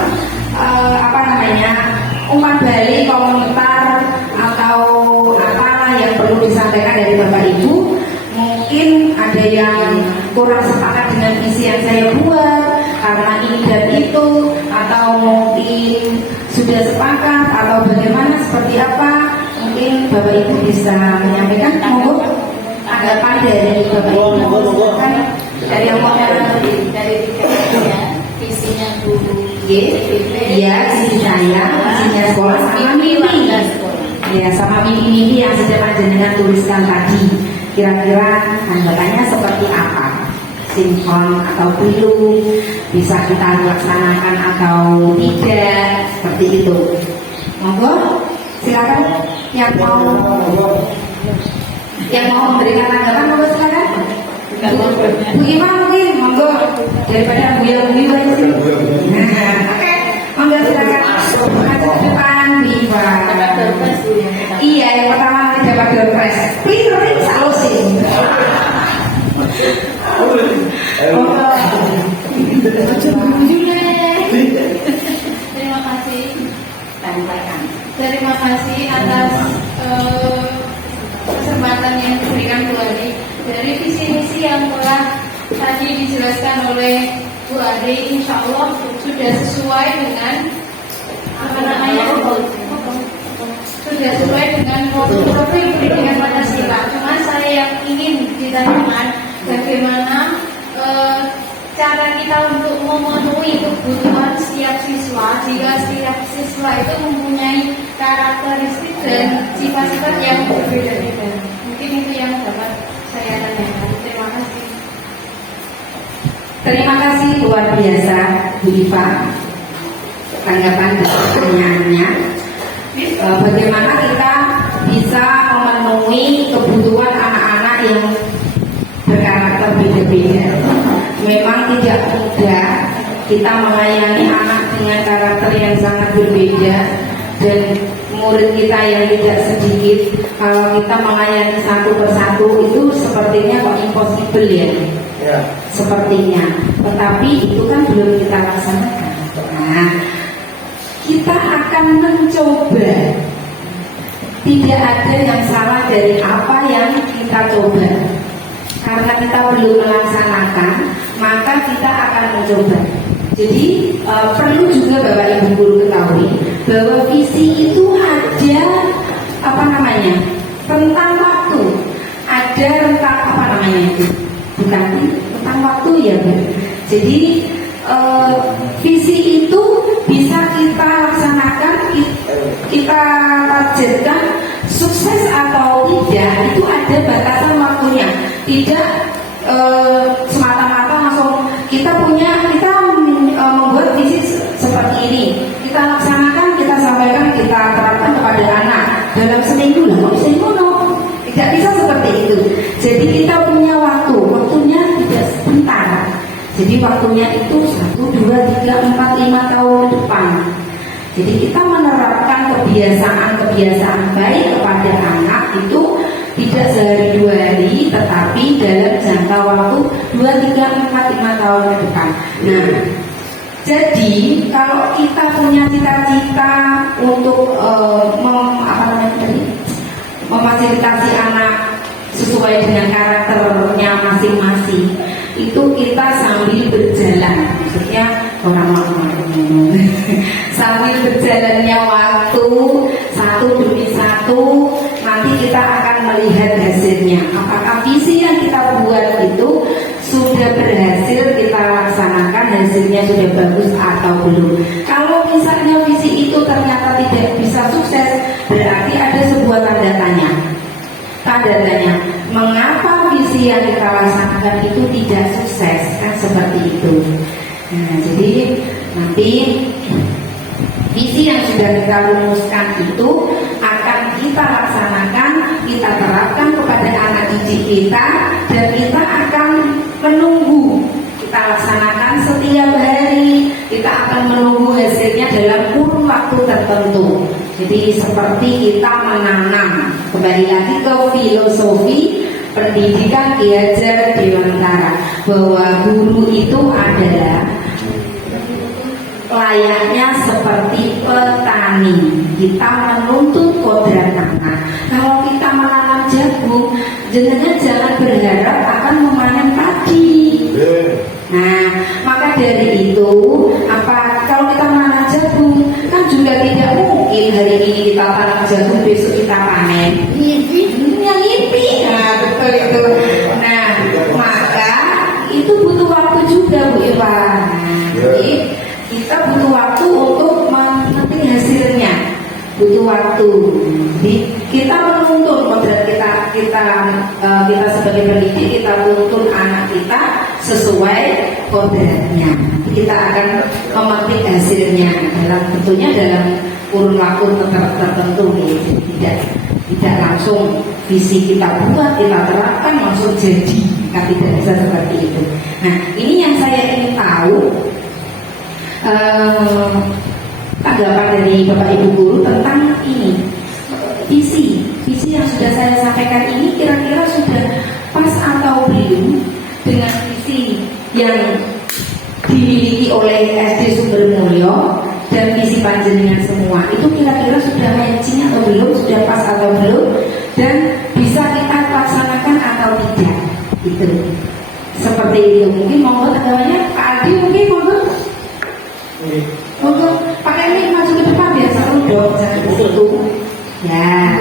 umpan balik, komentar atau apa yang perlu disampaikan dari Bapak Ibu. Mungkin ada yang kurang sepakat dengan visi yang saya buat karena ini dan itu, atau mungkin sudah sepakat atau bagaimana, seperti apa, mungkin Bapak Ibu bisa menyampaikan. Monggo tanggapan dari Bapak Ibu. Dari yang mau dari tiga ya, visi visinya guru. Iya, visi saya, visinya sekolah sama mimpi. Ya, sama mimpi-mimpi yang sudah panjenengan tuliskan tadi. Kira-kira tanggapannya seperti apa? Sinkron atau belum? Bisa kita laksanakan atau tidak? Seperti itu. Monggo, silakan yang mau memberikan tanggapan, monggo silakan. Bu Ima mungkin, monggo, daripada Bu yang oke, monggo silakan maju ke depan, Bu Ima. Iya, yang pertama nanti dapat door prize. Pinter salusin. Terima kasih. Sampaikan. Terima kasih atas kesempatan yang diberikan Bu Adi. Dari visi misi yang telah tadi dijelaskan oleh Bu Adi, insya Allah sudah sesuai dengan sudah sesuai dengan profil pendidikan Pancasila. Cuma saya yang ingin ditanyakan bagaimana cara kita untuk memenuhi kebutuhan setiap siswa, jika setiap siswa itu mempunyai karakteristik dan sifat-sifat yang berbeda-beda. Mungkin itu yang dapat saya tanyakan. Terima kasih. Terima kasih luar biasa Bu Iva, tanggapan dan pertanyaannya. Bagaimana kita bisa memenuhi kebutuhan anak-anak yang berkarakter beda-beda. Memang tidak mudah kita melayani anak dengan karakter yang sangat berbeda, dan murid kita yang tidak sedikit. Kalau kita melayani satu persatu itu sepertinya kok impossible ya. Sepertinya, tetapi itu kan belum kita laksanakan. Nah, kita akan mencoba. Tidak ada yang salah dari apa yang kita coba. Karena kita belum melaksanakan, maka kita akan mencoba. Jadi perlu juga Bapak Ibu guru ketahui bahwa visi itu ada rentang waktu, ada rentang bukan tentang waktu ya Bu. Jadi visi itu bisa kita laksanakan, kita targetkan sukses atau tidak, itu ada batasan waktunya. Tidak semata-mata langsung kita membuat visi seperti ini, kita laksanakan, kita sampaikan, kita terapkan kepada anak dalam seminggu lah, tidak bisa seperti itu. Jadi kita punya waktunya tidak sebentar. Jadi waktunya itu 1, 2, 3, 4, 5 tahun ke depan. Jadi kita menerapkan kebiasaan baik kepada anak itu tidak sehari 2 hari, tetapi dalam jangka waktu 2, 3, 4, 5 tahun ke depan. Nah, jadi kalau kita punya cita-cita untuk memfasilitasi anak sesuai dengan karakternya masing-masing, itu kita sambil berjalan, maksudnya sambil berjalannya waktu satu demi satu, nanti kita akan melihat hasilnya. Apakah visi yang kita buat itu sudah berhasil kita laksanakan, hasilnya sudah bagus atau belum. Kalau misalnya visi itu ternyata tidak bisa sukses, berarti ada sebuah tanda tanya. Mengapa visi yang kita laksanakan itu tidak sukses, kan seperti itu. Nah, jadi nanti visi yang sudah kita rumuskan itu akan kita laksanakan, kita terapkan kepada anak didik kita, dan kita akan menunggu. Kita laksanakan setiap hari, kita akan menunggu hasilnya dalam kurun waktu tertentu. Jadi seperti kita menanam, kembali lagi ke filosofi pendidikan Ki Hajar Dewantara, bahwa guru itu adalah layaknya seperti petani. Kita menuntut kodrat tanah. Kalau kita menanam jagung, jangan berharap akan memanen padi. Nah, maka dari itu, kalau kita menanam jagung, kan juga tidak mungkin hari ini kita tanam jagung, besok kita panen. Ngimpi. Nah, betul itu. Nah, maka itu butuh waktu juga Bu Iwa. Jadi kita butuh waktu untuk mengerti hasilnya, butuh waktu. Jadi kita menuntun kodrat kita sebagai pendidik, kita tuntun anak kita sesuai kodratnya. Kita akan memetik hasilnya tentunya dalam kurun waktu tertentu, gitu. Tidak langsung visi kita buat, kita terapkan langsung jadi, kan tidak bisa seperti itu. Nah, ini yang saya ingin tahu tanggapan dari Bapak Ibu guru tentang ini, visi yang sudah saya sampaikan ini kira-kira sudah pas atau belum dengan visi yang dimiliki oleh SD Sumber Mulyo dan visi panjenengan semua, itu kira-kira sudah matching atau belum, sudah pas atau belum, dan bisa kita laksanakan atau tidak, gitu. Seperti itu. Mungkin monggo tanggapannya Pak Adi, mungkin monggo pakai mic maju ke depan biar seru dong, jangan di situ. Ya.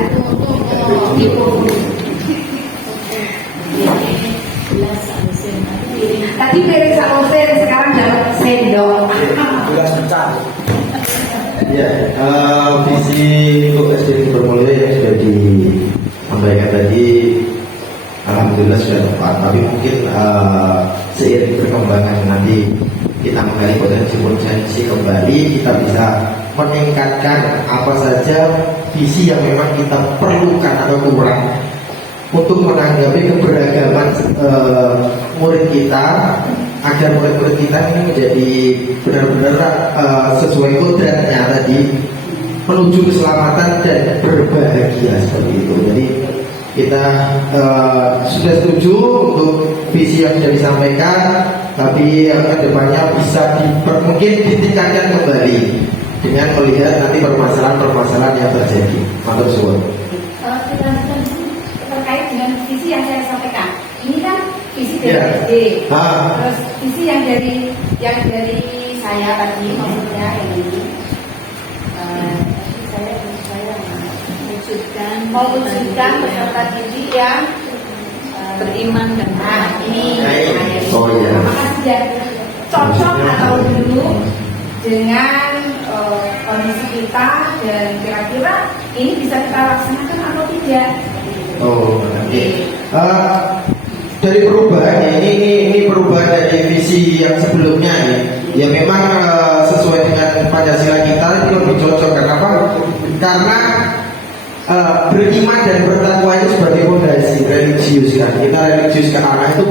Tadi dari sausir, sekarang dapat sendok. Ya, visi untuk SD Sumber Mulyo yang sudah disampaikan tadi, alhamdulillah sudah tepat. Tapi mungkin seiring perkembangan nanti kita menggali potensi kembali, kita bisa meningkatkan apa saja visi yang memang kita perlukan atau kurang untuk menanggapi keberagaman murid kita, agar murid-murid kita ini menjadi benar-benar sesuai kodratnya tadi, menuju keselamatan dan berbahagia seperti itu. Jadi kita sudah setuju untuk visi yang sudah disampaikan, tapi kedepannya bisa mungkin ditingkatkan kembali dengan melihat nanti permasalahan-permasalahan yang terjadi. Matur suwun. Terkait dengan visi yang saya sampaikan, ini kan visi dari SD, terus visi yang dari saya tadi, maksudnya ini saya mewujudkan peserta didik yang beriman dan ini apakah sudah cocok atau belum dengan kondisi kita, dan kira-kira ini bisa kita laksanakan atau tidak. Dari perubahan ini perubahan dari visi yang sebelumnya ya memang sesuai dengan Pancasila kita itu lebih cocok. Kenapa? Karena beriman dan bertakwa itu sebagai fondasi religius kan. Kita religius ke anak itu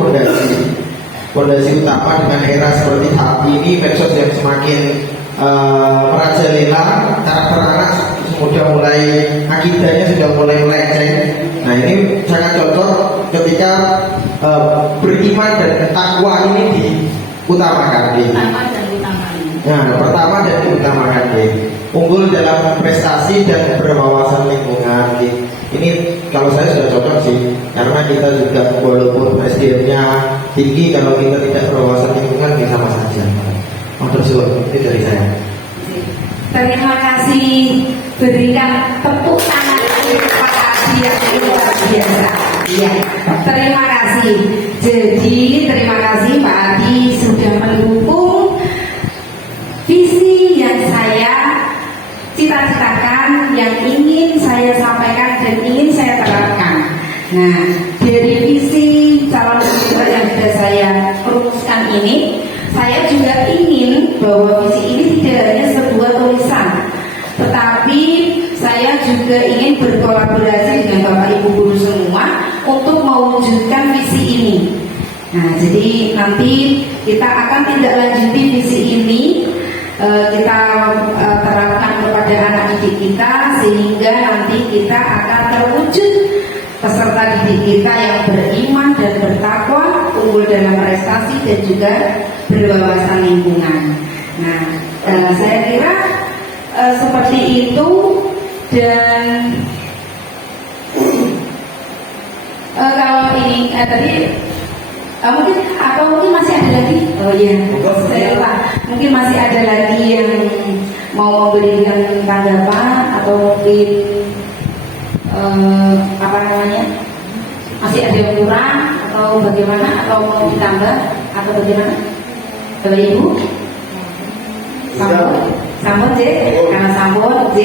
fondasi utama. Dengan era seperti saat ini, medsos yang semakin merajalela, karakter anak sudah mulai, akidahnya sudah mulai melenceng. Nah, ini sangat cocok ketika beriman dan takwa ini diutamakan. Pertama dan diutamakan, unggul dalam prestasi dan berwawasan lingkungan. Ini kalau saya sudah cocok sih, karena kita juga walaupun SDM-nya tinggi, kalau kita tidak berwawasan lingkungan bisa sama saja. Matur suwun, itu dari saya. Terima kasih, berikan tepuk tangan Pak Adi yang luar biasa. Iya, terima kasih. Jadi terima kasih Pak Adi sudah mendukung visi yang saya cita-citakan, yang ingin saya sampaikan dan ingin saya terapkan. Nah, dari visi calon peserta yang sudah saya rumuskan ini, saya juga ingin bahwa visi ini tidak hanya sebuah tulisan, tetapi saya juga ingin berkolaborasi dengan Bapak Ibu guru semua untuk mewujudkan visi ini. Nah, jadi nanti kita akan tindak lanjuti visi ini, kita terapkan kepada anak didik kita, sehingga nanti kita akan terwujud peserta didik kita yang beriman dan bertakwa, unggul dalam prestasi dan juga berwawasan lingkungan. Nah, saya kira seperti itu. Dan kalau ini tadi mungkin masih ada lagi. Oh iya, saya lupa. Mungkin masih ada lagi yang mau memberikan tanggapan atau mungkin masih ada yang kurang atau bagaimana, atau mau ditambah atau bagaimana, Bapak Ibu? Sampun J, karena sampun J,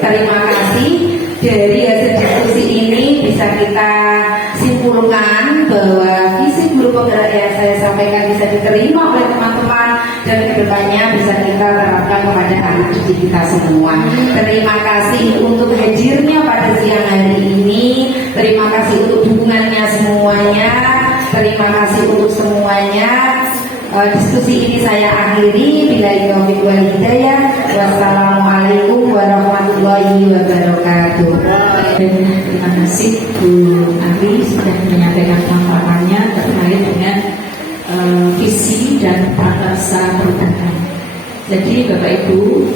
terima kasih. Dari hasil diskusi ini bisa kita simpulkan bahwa visi guru penggerak yang saya sampaikan bisa diterima oleh teman-teman dan kedepannya bisa kita terapkan kepada anak didik kita semua. Terima kasih untuk hadirnya pada siang hari ini. Terima kasih untuk dukungannya semuanya. Terima kasih untuk semuanya. Diskusi ini saya akhiri. Billahi taufiq wal hidayah. Wassalamualaikum warahmatullahi wabarakatuh. Terima kasih Bu Ari sudah menyampaikan paparannya terkait dengan visi dan prakarsa perubahan. Jadi Bapak Ibu,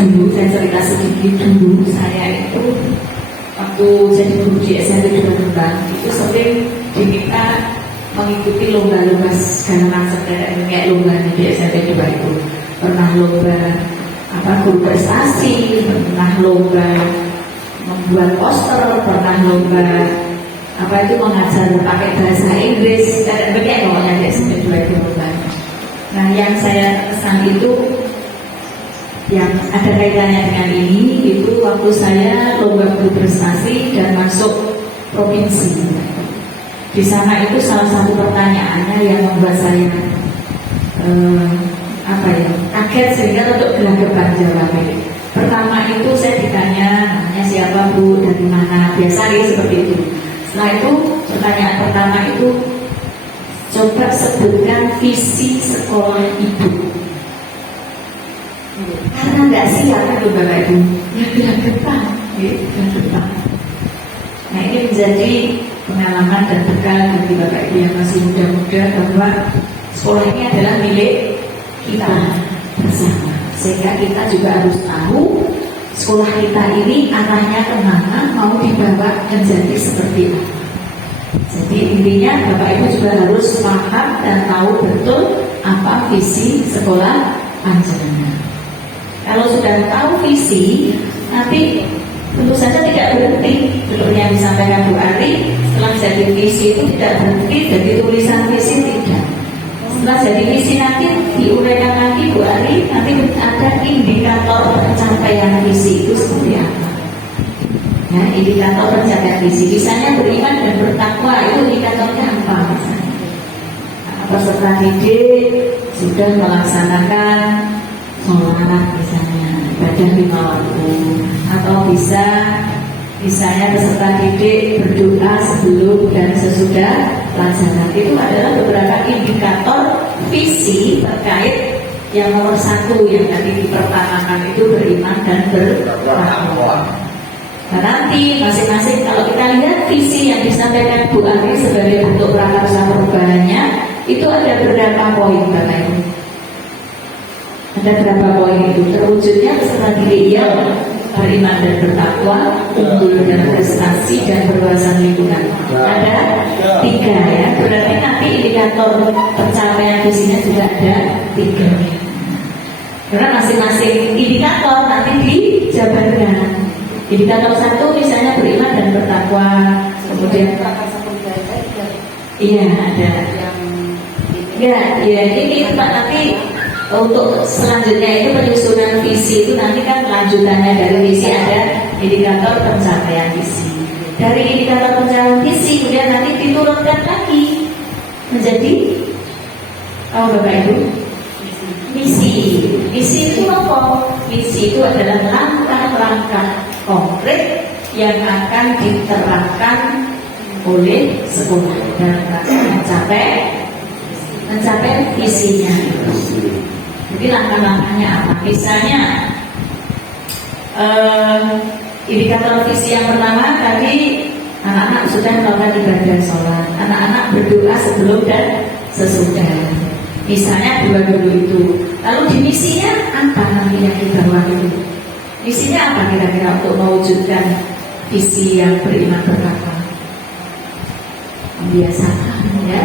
dulu saya cerita sedikit dulu, saya itu waktu jadi guru di SMP Jombang itu sering diminta mengikuti lomba-lomba segala macam kayak lomba di SMP juga itu pernah lomba guru prestasi, pernah lomba membuat poster, pernah lomba mengajar pakai bahasa Inggris, begitu pokoknya di SMP juga itu lomba. Nah yang saya kesan itu yang ada kaitannya dengan ini itu waktu saya lomba guru prestasi dan masuk provinsi. Di sana itu salah satu pertanyaannya yang membuat saya kaget sehingga untuk gelagapan jawabnya. Pertama itu saya ditanya namanya siapa Bu, dari mana, biasa seperti itu. Setelah itu pertanyaan pertama itu coba sebutkan visi sekolah Ibu. Karena nggak siap itu Bapak Ibu, ya gelagapan, gelagapan. Nah ini menjadi pengalaman dan bekal bagi Bapak Ibu yang masih muda-muda bahwa sekolah ini adalah milik kita bersama. Sehingga kita juga harus tahu sekolah kita ini arahnya kemana, mau dibawa menjadi seperti apa. Jadi intinya Bapak Ibu juga harus paham dan tahu betul apa visi sekolah panjenengan. Kalau sudah tahu visi, nanti tentu saja tidak berhenti. Seperti yang disampaikan Bu Ari, setelah jadi visi itu tidak berhenti jadi tulisan visi, tidak. Setelah jadi visi nanti diuraikan lagi Bu Ari, nanti ada indikator pencapaian visi itu seperti apa. Ya, indikator pencapaian visi. Misalnya beriman dan bertakwa itu indikatornya apa misalnya? Peserta didik sudah melaksanakan sholat misalnya, ibadah 5 waktu, atau bisa misalnya peserta didik berdoa sebelum dan sesudah pelajaran. Itu adalah beberapa indikator visi terkait yang nomor 1 yang tadi dipertanakan itu beriman dan bertakwa. Nah nanti masing-masing kalau kita lihat visi yang disampaikan Bu Ari sebagai bentuk prakarsa perubahannya itu ada berapa poin Bapak Ibu? Ada berapa poin itu? Terwujudnya peserta didik yang beriman dan bertakwa, unggul dan prestasi dan berwawasan lingkungan. Ada 3 ya. Berarti nanti indikator pencapaian visinya juga ada 3. Karena masing-masing indikator nanti dijabarkan. Indikator 1 misalnya beriman dan bertakwa, kemudian iya ada. Ya ini Pak nanti. Untuk selanjutnya itu penyusunan visi itu nanti kan lanjutannya dari visi ada indikator pencapaian visi. Dari indikator pencapaian visi kemudian nanti diturunkan lagi menjadi Bapak Ibu misi. Misi itu apa? Misi itu adalah langkah-langkah konkret yang akan diterapkan oleh sekolah dan mencapai visinya itu. Jadi langkah-langkahnya apa? Misalnya indikator visi yang pertama tadi anak-anak sudah melakukan ibadah sholat, anak-anak berdoa sebelum dan sesudah. Misalnya 2 dulu itu. Lalu di misinya apa nanti yang di bawah itu? Misinya apa kira-kira untuk mewujudkan visi yang beriman bertakwa? Membiasakan ya,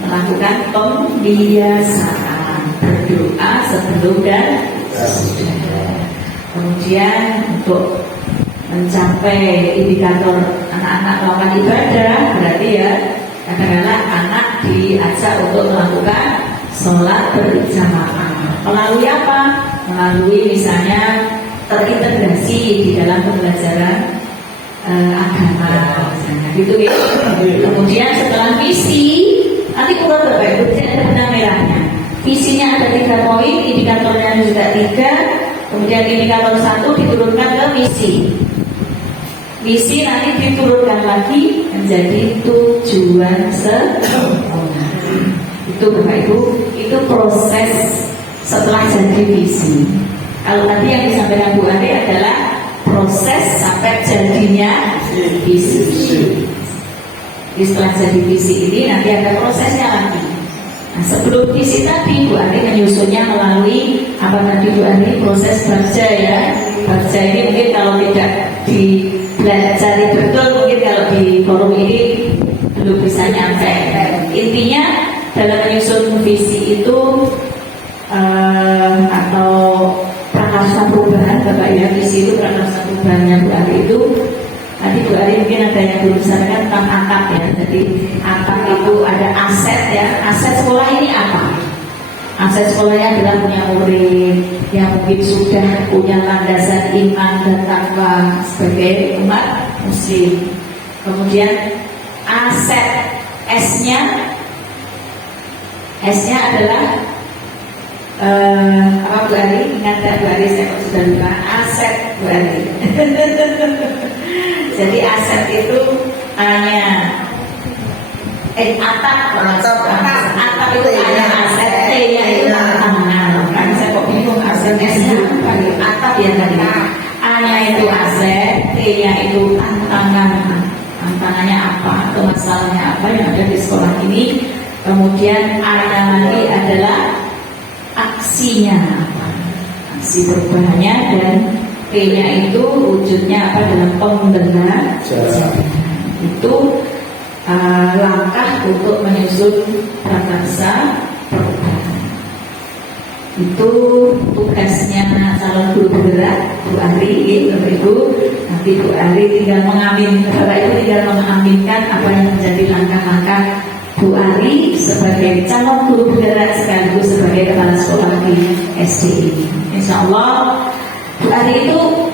melakukan pembiasaan berdoa sebelum dan sesudah. Kemudian untuk mencapai indikator anak-anak melakukan ibadah berarti ya kadang-kadang anak diajak untuk melakukan sholat berjamaah melalui apa? melalui misalnya terintegrasi di dalam pembelajaran agama misalnya gitu ya. Kemudian setelah visi nanti keluar berapa itu ada benang merahnya. Visinya ada 3 poin, indikatornya juga 3. Kemudian indikator 1 diturunkan ke misi. Misi nanti diturunkan lagi menjadi tujuan sempurna. Itu Bapak Ibu, itu proses setelah jadi visi. Kalau tadi yang disampaikan Bu Ari adalah proses sampai jadinya visi. Setelah jadi visi ini nanti ada prosesnya lagi. Nah, sebelum visi tadi Bu Ari menyusunnya melalui apa tadi Bu Ari, proses baca ya. Baca ini mungkin kalau tidak dipelajari betul mungkin kalau di forum ini belum bisa nyampe. Intinya dalam menyusun visi itu atau prakarsa perubahan Bapak ya, visi itu prakarsa perubahannya Bu Ari itu tadi Bu Ari mungkin ada yang belum sampaikan tentang atap ya. Jadi atap itu ada aset ya. Aset sekolah ini apa? Aset sekolahnya adalah punya murid yang mungkin sudah punya landasan iman dan takwa sebagai umat muslim. Kemudian aset S-nya adalah apa Bu Ari? Ingat tak Bu Ari? Saya sudah lupa. Aset Bu Ari. Jadi aset itu A-nya atap itu ada aset, T-nya itu tantangan. Kan saya kok bingung aset S-nya apa? Atap ya tadi. A-nya itu aset, T-nya itu tantangan. Tantangannya apa atau masalahnya apa yang ada di sekolah ini. Kemudian A-nya lagi adalah aksinya apa, aksi perubahannya, dan P-nya itu wujudnya apa dalam pembelajaran. Itu langkah untuk menyusun prakarsa perubahan. Itu tugasnya calon guru penggerak Bu Ari, Bapak Ibu. Nanti Bu Ari tinggal mengaminkan, Bapak Ibu tinggal mengaminkan apa yang menjadi langkah-langkah Bu Ari sebagai calon guru penggerak sekaligus sebagai kepala sekolah di SD ini. Insya Allah Bu Ari itu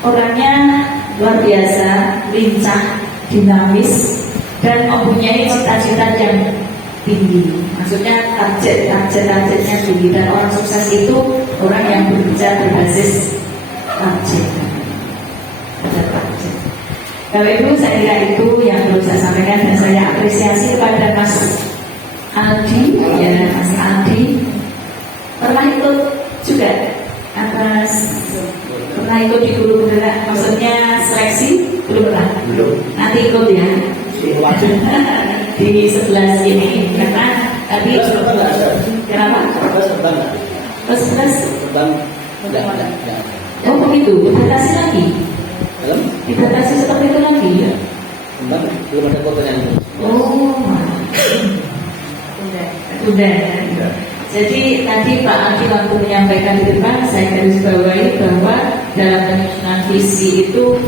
orangnya luar biasa, lincah, dinamis, dan mempunyai cita-cita yang tinggi. Maksudnya targetnya tinggi, dan orang sukses itu orang yang berbicara berbasis target. Bapak Ibu, saya kira itu yang perlu saya sampaikan, dan saya apresiasi kepada Mas Aldi, ya Mas Aldi pernah ikut juga pernah ikut di guru penggerak, maksudnya seleksi belum pernah? Belum. Nanti ikut ya di sebelah sini, karena tadi kenapa? Oh begitu, dibatasi lagi? Dibatasi seperti itu lagi ya? Belum ada pertanyaan. Oh, udah. Jadi tadi Pak Adi waktu menyampaikan di depan, saya garis bawahi bahwa dalam penyusunan visi itu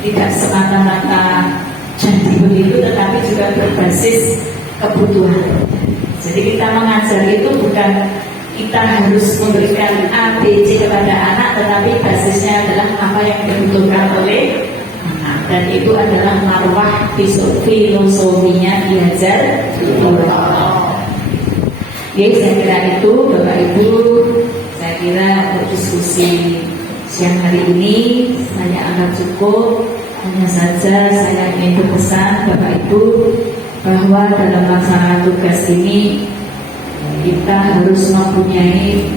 tidak semata-mata jadi begitu, tetapi juga berbasis kebutuhan. Jadi kita mengajar itu bukan kita harus memberikan A, B, C kepada anak, tetapi basisnya adalah apa yang dibutuhkan oleh anak, dan itu adalah marwah filosofinya diajar. Oke, saya kira itu Bapak Ibu, saya kira untuk diskusi siang hari ini saya anggap cukup. Hanya saja saya ingin berpesan Bapak Ibu bahwa dalam melaksanakan tugas ini kita harus mempunyai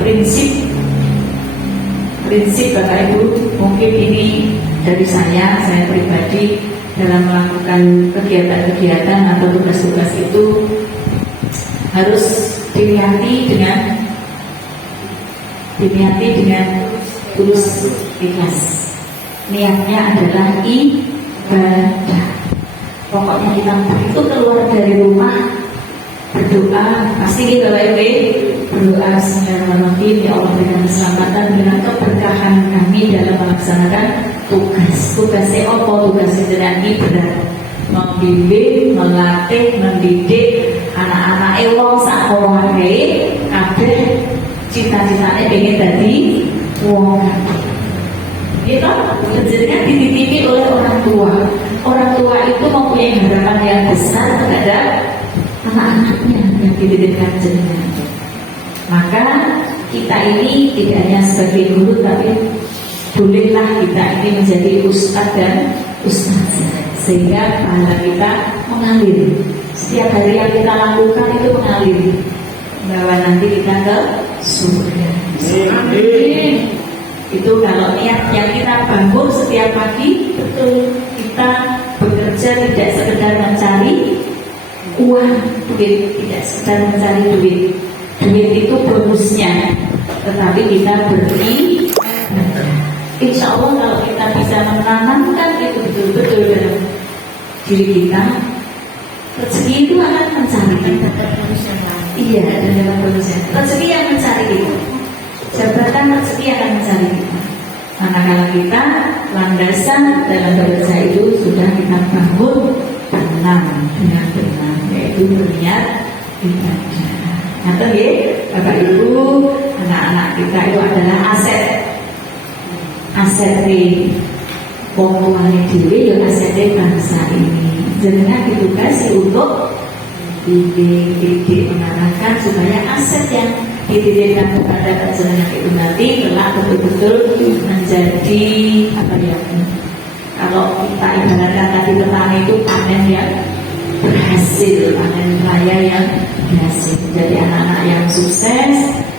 prinsip Bapak Ibu. Mungkin ini dari saya pribadi dalam melakukan kegiatan-kegiatan atau tugas-tugas itu harus diniati dengan tulus ikhlas. Niatnya adalah ibadah. Pokoknya kita itu keluar dari rumah berdoa, pasti kita berdoa Bismillahirrahmanirrahim, ya Allah berikan keselamatan dengan keberkahan kami dalam melaksanakan tugasnya apa? Tugasnya dengan ibadah, membimbing, melatih, mendidik anak-anak wong sak kabeh cita-citanya pengen jadi wong gitu, jenengan dititipi oleh orang tua. Orang tua itu mempunyai harapan yang besar terhadap anak-anaknya yang dititipkan jenengan. Maka kita ini tidak hanya sebagai guru, tapi bolehlah kita ini menjadi ustadz dan ustazah, sehingga pahala kita mengalir. Setiap hari yang kita lakukan itu mengalir, bahwa nanti kita ke surga. Amin. Itu kalau niat yang kita bangun setiap pagi, betul kita bekerja tidak sekedar mencari uang, duit, tidak sekedar mencari duit. Duit itu bonusnya, tetapi kita beribadah. Insya Allah kalau kita bisa menanamkan itu betul-betul dalam diri kita, rezeki itu akan mencari kita. Iya, dan dalam bonusnya rezeki yang mencari kita. Jabatan rezeki akan mencari kita. Manakala kita landasan dalam bekerja itu sudah kita bangun tanam dengan benar, yaitu berniat ibadah. Nanti ya, Bapak Ibu, anak-anak kita itu adalah aset. Aset di wong tuane dhewe ya aset bangsa ini. Jenengan ditugasi untuk dididik mengarahkan supaya aset yang dititipkan kepada jenengan itu nanti kelak betul-betul menjadi apa ya? Kalau kita ibaratkan tadi petani itu panen yang berhasil, panen raya yang berhasil. Jadi anak-anak yang sukses,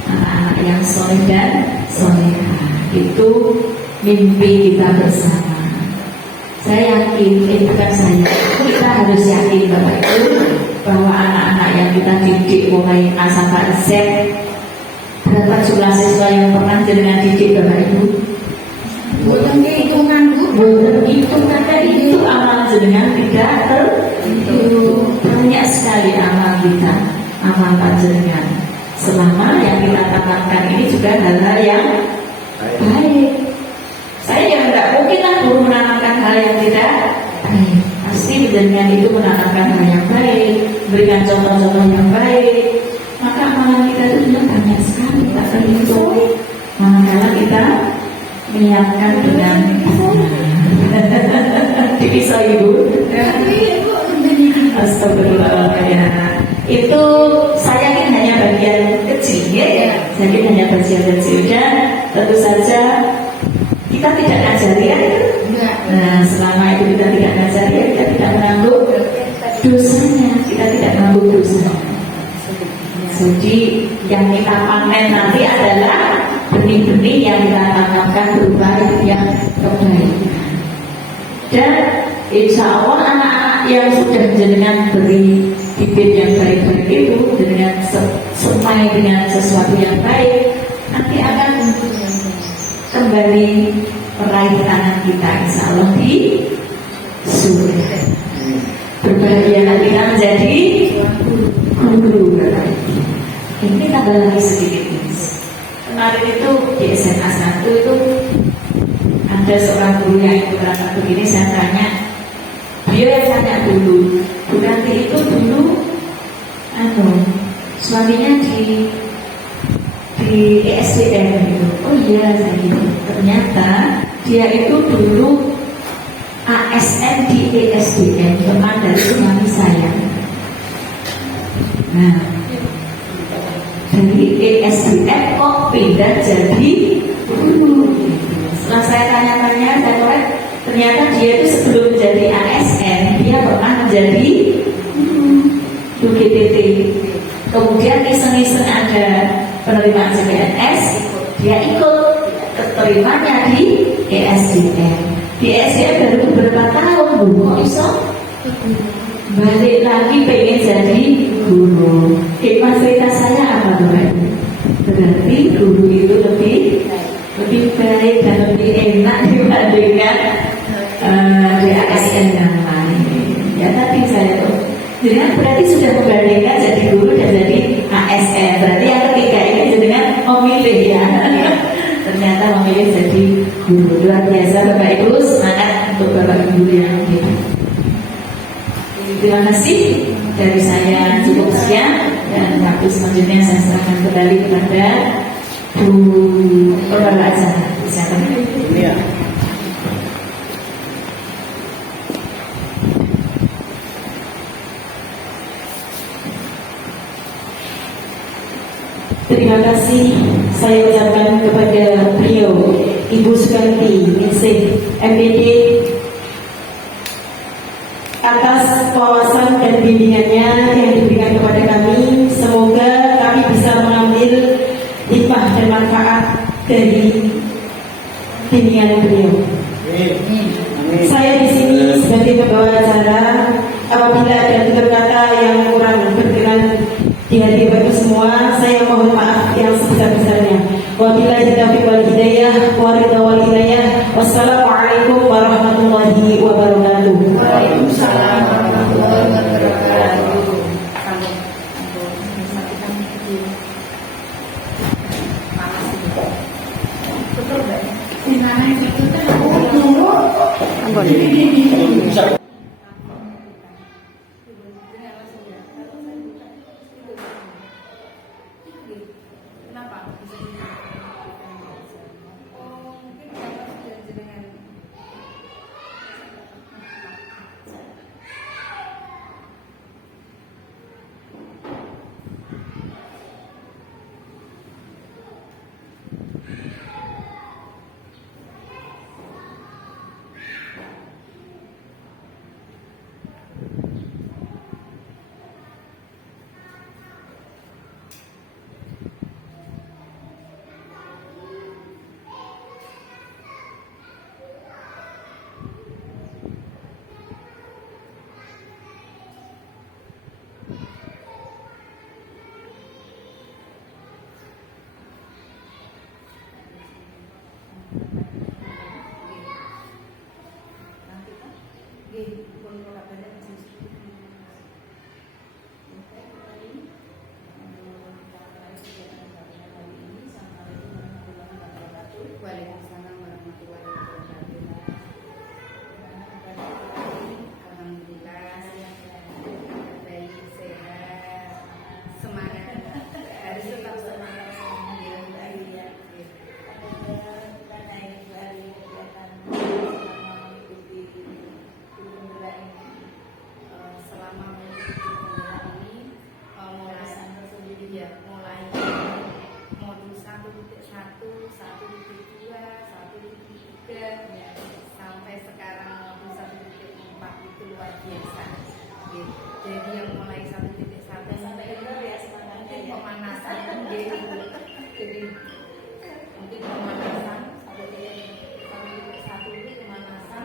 anak-anak yang soleh dan solehah, itu mimpi kita bersama. Saya yakin, bukan saya, kita harus yakin Bapak Ibu, bahwa anak-anak yang kita didik mulai A sampai Z, berapa jumlah siswa yang pernah dengan didik Bapak Ibu? Bukan hitungan Bu. Bukan hitungan, itu amal jenengan tidak terhitung. Banyak sekali amal kita, amal panjenengan. Selama yang kita tanamkan ini juga hal-hal yang baik. Saya yang tidak mungkin lah guru menanamkan hal yang tidak baik. Pasti jenengan itu menanamkan hal yang baik, berikan contoh-contoh yang baik. Maka amalan kita itu sudah banyak sekali, tak terhitung. Manakala kita menyiapkan dengan dipisah Ibu. Astagfirullahaladzim. Itu saya yakin hanya bagian kecil ya. Saya yakin hanya bagian kecil, dan tentu saja kita tidak ngajari ya. Nah, selama itu kita tidak ngajari ya, kita tidak menanggung dosanya, kita tidak menanggung dosanya. Jadi yang kita panen nanti adalah benih-benih yang kita tanamkan berupa yang kebaikan. Dan insya Allah anak-anak yang sudah jenengan beri bibit yang baik-baik itu dengan semai dengan sesuatu yang baik, nanti akan kembali meraih tangan kita insya Allah di surga. Berbahagia kita menjadi guru. Ini tambah lagi sedikit. Kemarin itu di SMA 1 itu ada seorang guru yang ikut berangkat begini, saya tanya, dia yang tanya dulu, Bu Ranti itu dulu suaminya di ESDM gitu. Oh iya, saya gitu. Ternyata dia itu dulu ASN di ESDM, teman dari suami saya. Nah, dari ESDM kok pindah jadi guru. Setelah saya tanya-tanya, saya korek, ternyata dia itu sebelum menjadi ASN, dia pernah menjadi UGTT. Kemudian iseng-iseng ada penerimaan CPNS, dia ikut keterimanya di ESDM. Di ESDM baru beberapa tahun, Bu, kok iso balik lagi pengen jadi guru. Hikmah cerita saya apa, Bu? Berarti guru itu lebih baik dan lebih enak dibandingkan di ASN yang lain. Ya tadi saya tuh, jadi berarti sudah membandingkan jadi guru dan jadi ASN. Berarti yang ketiga ini jenengan memilih ya. Ternyata memilih jadi guru. Luar biasa Bapak Ibu, semangat untuk Bapak Ibu yang gitu. Terima kasih dari saya, cukup sekian, dan waktu selanjutnya saya serahkan kembali kepada Saudara Azhar, silakan. Iya. Terima kasih saya ucapkan kepada beliau Ibu Sukanti Ningsih MPD atas wawasan dan bimbingannya yang diberikan kepada kami. Semoga kami bisa mengambil hikmah dan manfaat dari bimbingan beliau. Saya di sini sebagai pembawa acara. Apabila ada tutur kata yang kurang berkenan di hati Bapak semua, saya mohon maaf yang sebesar-besarnya. Wabillahi taufiq wal hidayah, wal hidayah. Wassalamualaikum warahmatullahi wabarakatuh. Waalaikumsalam warahmatullahi wabarakatuh. Waalaikumsalam warahmatullahi wabarakatuh. Alhamdulillah, baik, sehat, semangat, harus tetap semangat. Selama mengikuti pembukaan ini, mulai modul 1.1, 1.2, 1.3 sampai sekarang modul 1.4 itu luar biasa. Jadi yang mulai 1.1 sampai mungkin pemanasan, jadi mungkin pemanasan 1.1 itu pemanasan.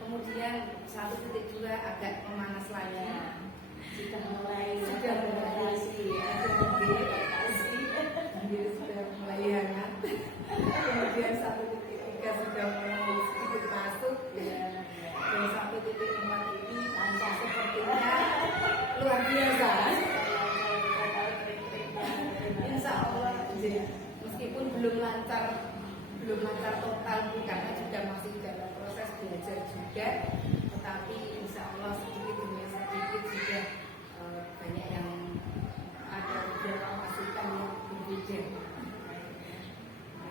Kemudian 1.2 agak memanas lagi. Sudah mulai hangat. Kemudian 1.3 sudah mulai sedikit masuk, dan 1.4 ini sepertinya luar biasa. Insya Allah, meskipun belum lancar total, karena juga masih dalam proses belajar juga, tetapi insya Allah sedikit demi sedikit sudah banyak yang ada beberapa masukan yang berbeda. Yang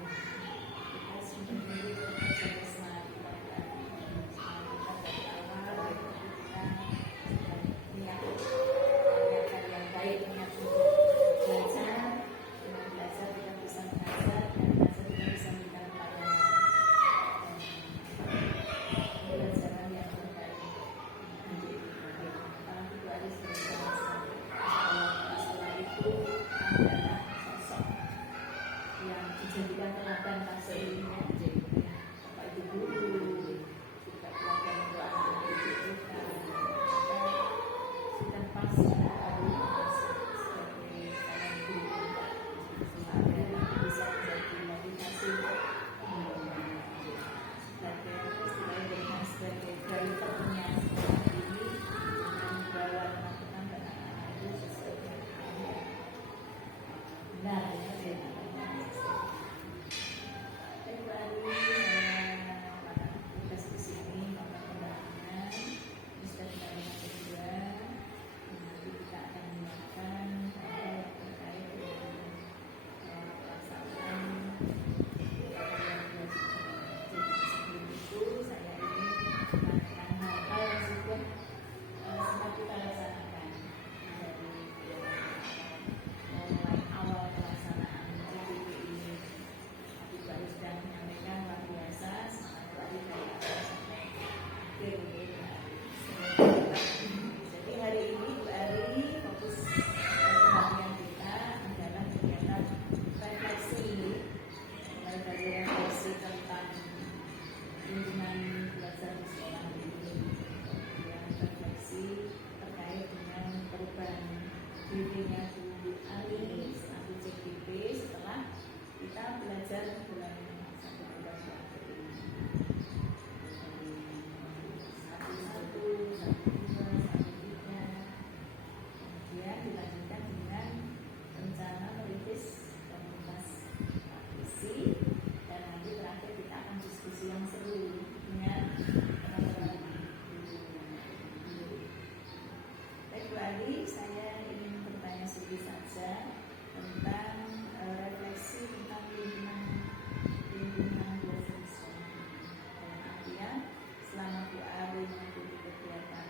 selama Bu Ali mengikuti kegiatan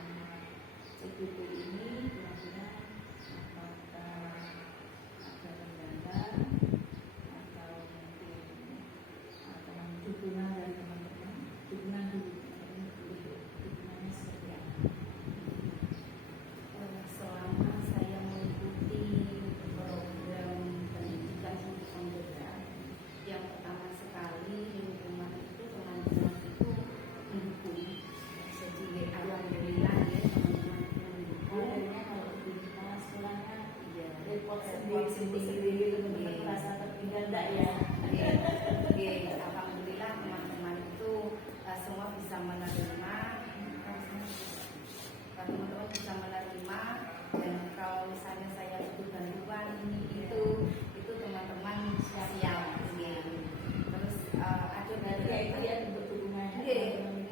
CGP ini, kira-kira apakah ada kendala atau mungkin dukungan dari teman-teman, dukungannya seperti apa? Selama saya mengikuti program pendidikan untuk pembeda, yang pertama sekali lingkungan itu teman-teman itu mendukung. Jadi alhamdulillah ya teman-teman itu mendukung. Akhirnya kalau di kepala sekolahnya Ya, repot sendiri teman-teman merasa tertinggal enggak ya? Alhamdulillah teman-teman itu semua bisa menerima. Teman-teman bisa menerima, dan kalau misalnya saya butuh bantuan ini itu teman-teman siap. Terus ada Berarti itu ya bentuk dukungannya.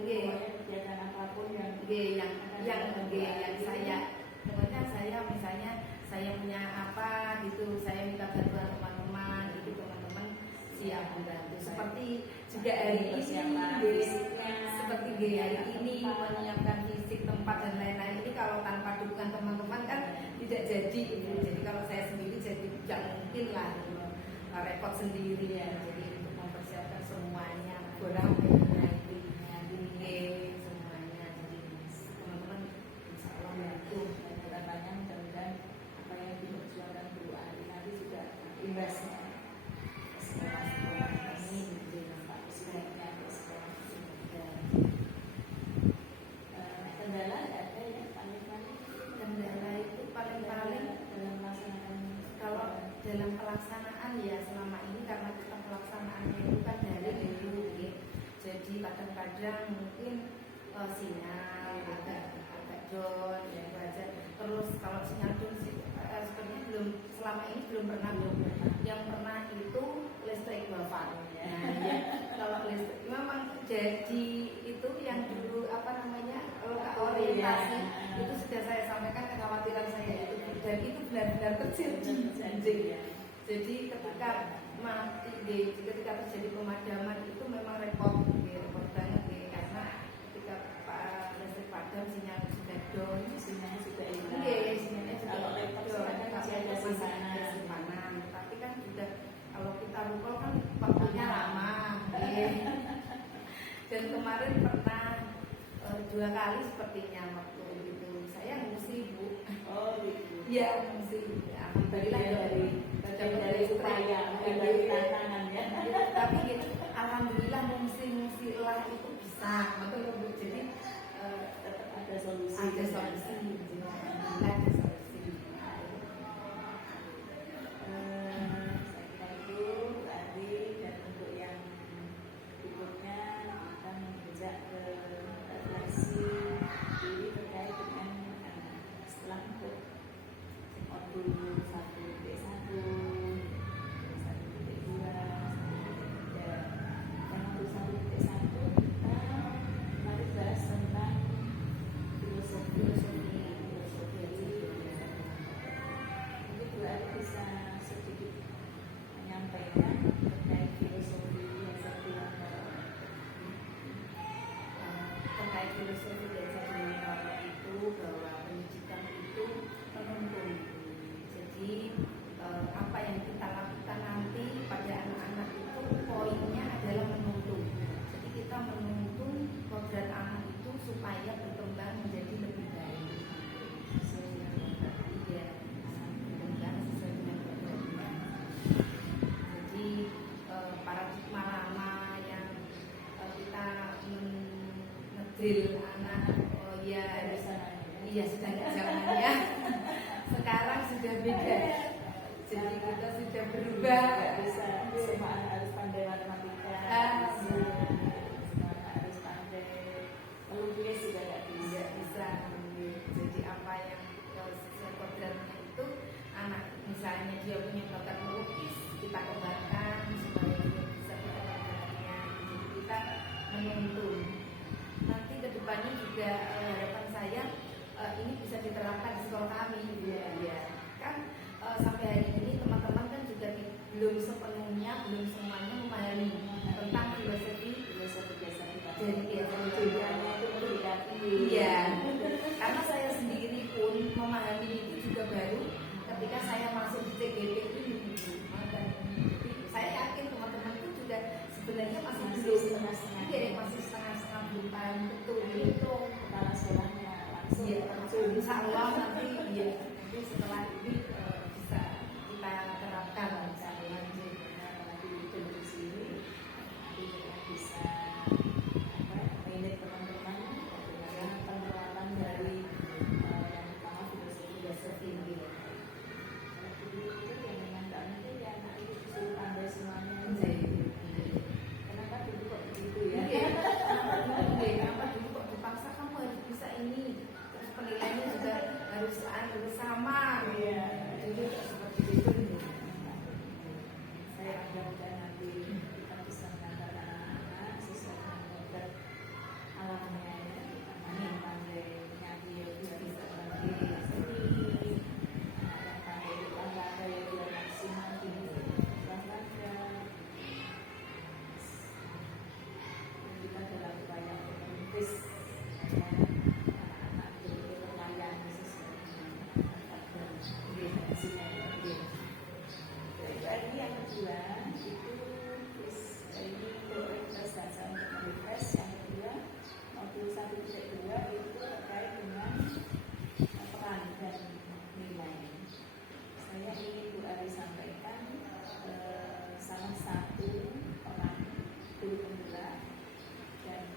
Kegiatan apapun yang saya temannya misalnya saya punya apa gitu, saya minta bantuan teman-teman, itu teman-teman siap membantu. Seperti juga hari ini, seperti hari ini menyiapkan fisik, tempat dan lain-lain. Ini kalau tanpa dukungan teman-teman kan tidak jadi. Jadi kalau saya sendiri jadi tidak mungkin lah repot sendiri ya. Jadi untuk mempersiapkan semuanya, kurang semuanya. Jadi teman-teman insya Allah bantu. harapannya mudah-mudahan apa yang diperjuangkan Bu Ali nanti juga imbasnya ke sekolah-sekolah ini menjadi dampak positifnya ke sekolah juga. Kendala nggak ada ya, paling-paling Kendala itu paling-paling dalam melaksanakan kalau dalam pelaksanaan ya selama ini, karena kita pelaksanaannya itu kan dari dulu ya. Jadi kadang-kadang mungkin sinyal agak down ya aja. Terus kalau sinyal down sebenarnya selama ini belum pernah. Yang pernah itu listrik bapak. Nah, ya, kalau listrik memang jadi itu yang dulu orientasi itu sudah saya sampaikan kekhawatiran saya itu, dan itu benar-benar terjadi. Jadi ketika terjadi pemadaman itu memang repot banget karena ketika listrik padam sinyal sudah down, sinyalnya sudah hilang. Sinyalnya Kalau laptop sekarang masih ada simpanan. Tapi kan sudah kalau kita recall kan waktunya lama. Dan kemarin pernah 2 kali sepertinya waktu itu saya ngungsi Bu. Oh gitu. Iya ngungsi. Alhamdulillah dari upaya, dari tantangannya. Tapi gitu, alhamdulillah ngungsi lah itu bisa. Jadi Tetap ada solusi. ada solusi. Alhamdulillah ada solusi. Saya kira itu tadi, dan untuk yang berikutnya kita mengajak ke refleksi diri terkait dengan setelah untuk modul 1.1, 1.2, 1.3. Yang modul 1.1 kita mari bahas tentang filosofi. Mungkin Bu Ali bisa sedikit menyampaikan terkait filosofi yang Terkait filosofi dan saya itu bahwa pendidikan itu menuntun. Jadi apa yang kita lakukan nanti pada anak-anak itu poinnya adalah menuntun. Jadi kita menuntun kodrat anak itu supaya berkembang menjadi lebih baik. Sesuai dengan berkembang sesuai dengan kodratnya. Jadi paradigma lama yang kita ngedrill anak, iya sudah nggak zamannya. Sekarang sudah beda. Jadi kita sudah berubah. bisa semua anak harus pandai matematika, semua anak harus pandai melukis juga nggak bisa. Jadi apa yang sesuai kodratnya itu, anak misalnya dia punya bakat melukis, kita kembangkan supaya dia bisa berkembangnya. Jadi kita menuntun. Nanti kedepannya juga harapan saya ini bisa diterapkan di sekolah kami. Ya. Kan sampai hari ini teman-teman kan juga belum sepenuhnya, belum semuanya memahami tentang filosofi Filosofi biasa kita. dari Tujuannya itu insya Allah nanti ya nanti setelah ini bisa kita terapkan misalnya nanti itu di sini nanti kita bisa manage teman-teman bagaimana penerapan dari yang pertama filosofi ini. Itu yang memang nggak mungkin ya nanti disuruh pandai semuanya. Kenapa dulu kok begitu ya? Kenapa dulu kok dipaksa kamu harus bisa ini, terus penilaiannya juga harus sama. Dulu seperti itu. Saya mudah-mudahan nanti kita bisa mengantarkan anak-anak sesuai dengan alamnya ya. Pandai nyanyi dia bisa pandai seni, yang pandai berolahraga ya dia maksimal di olahraga. Kita dalam upaya untuk merintis anak-anak betul-betul terlayani sesuai dengan dimensinya ya. Ini yang kedua itu ini prioritas dasar untuk merefresh. Yang kedua modul 1.2 itu terkait dengan peran dan nilai. Saya ingin Bu Ari sampaikan salah satu peran guru penggerak dan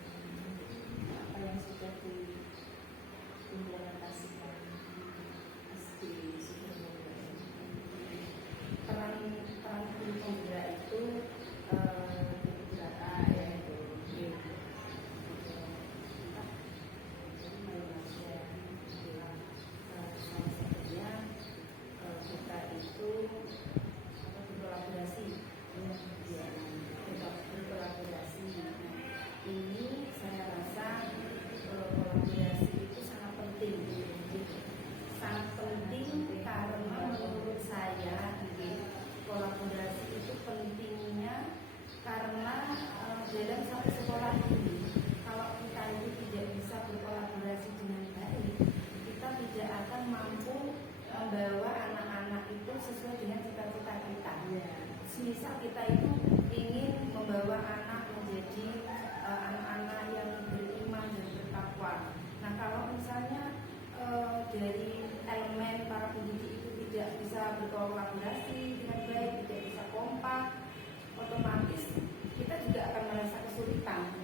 apa yang sudah diimplementasikan di SD Sudirman. Peran guru penggerak itu Beberapa yaitu kita itu berkolaborasi, berkolaborasi. Ini saya rasa kolaborasi itu sangat penting, sangat penting karena menurut saya kolaborasi itu pentingnya karena dalam satu sekolah ini kalau kita itu tidak bisa berkolaborasi dengan baik, kita tidak akan mampu membawa anak-anak itu sesuai dengan cita-cita kita. Misal kita itu ingin membawa anak menjadi anak-anak yang beriman dan bertakwa. Nah kalau misalnya dari elemen para pendidik itu tidak bisa berkolaborasi dengan baik, tidak bisa kompak, otomatis kita juga akan merasa kesulitan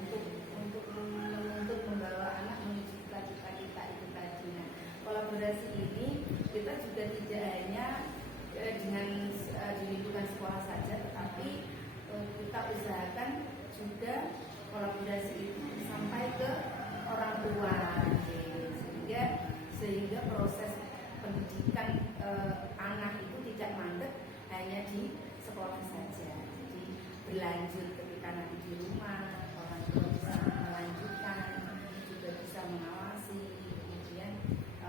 untuk membawa anak menuju cita-cita kita itu tadi. Nah, kolaborasi ini kita juga tidak hanya dengan di lingkungan sekolah saja, tetapi kita usahakan juga kolaborasi itu sampai ke orang tua, sehingga proses pendidikan anak itu tidak mandek hanya di sekolah saja. Jadi berlanjut ketika nanti di rumah orang tua bisa melanjutkan, juga bisa mengawasi, kemudian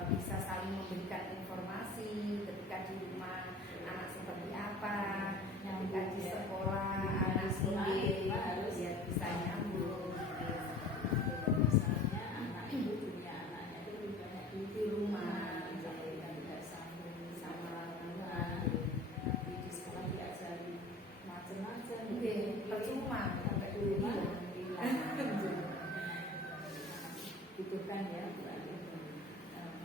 bisa saling memberikan informasi ketika di rumah anak seperti apa, ketika di sekolah anak sendiri ya bisa nyambung. Misalnya anak itu punya anaknya itu lebih banyak di rumah, jadi tidak sambung sama anak di sekolah diajari macam-macam. Percuma sampai di rumah butuhkan ya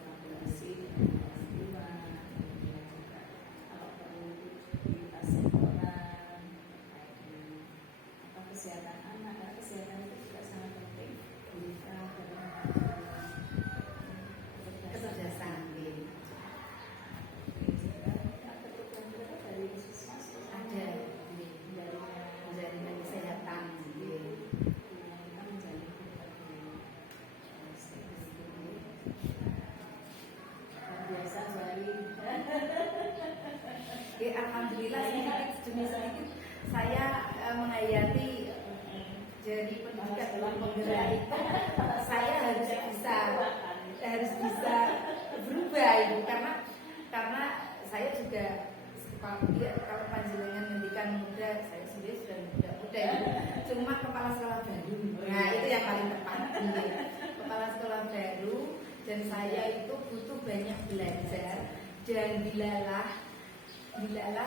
kolaborasi dengan orang tua, kemudian juga kalau perlu aktivitas sektoral terkait dengan kesehatan anak, karena kesehatan itu juga sangat penting kita kecerdasan. ada program berapa dari puskesmas Ada jaringan kesehatan. kita menjalin berbagai biasa dari Alhamdulillah sedikit saya menghayati jadi pendidikan dalam penggerak itu saya harus bisa berubah itu karena saya juga kalau panjenengan mendidikan muda, saya sendiri sudah muda ya. Cuma kepala sekolah baru. Nah itu yang paling tepat. Kepala sekolah baru dan saya itu butuh banyak belajar dan bilalah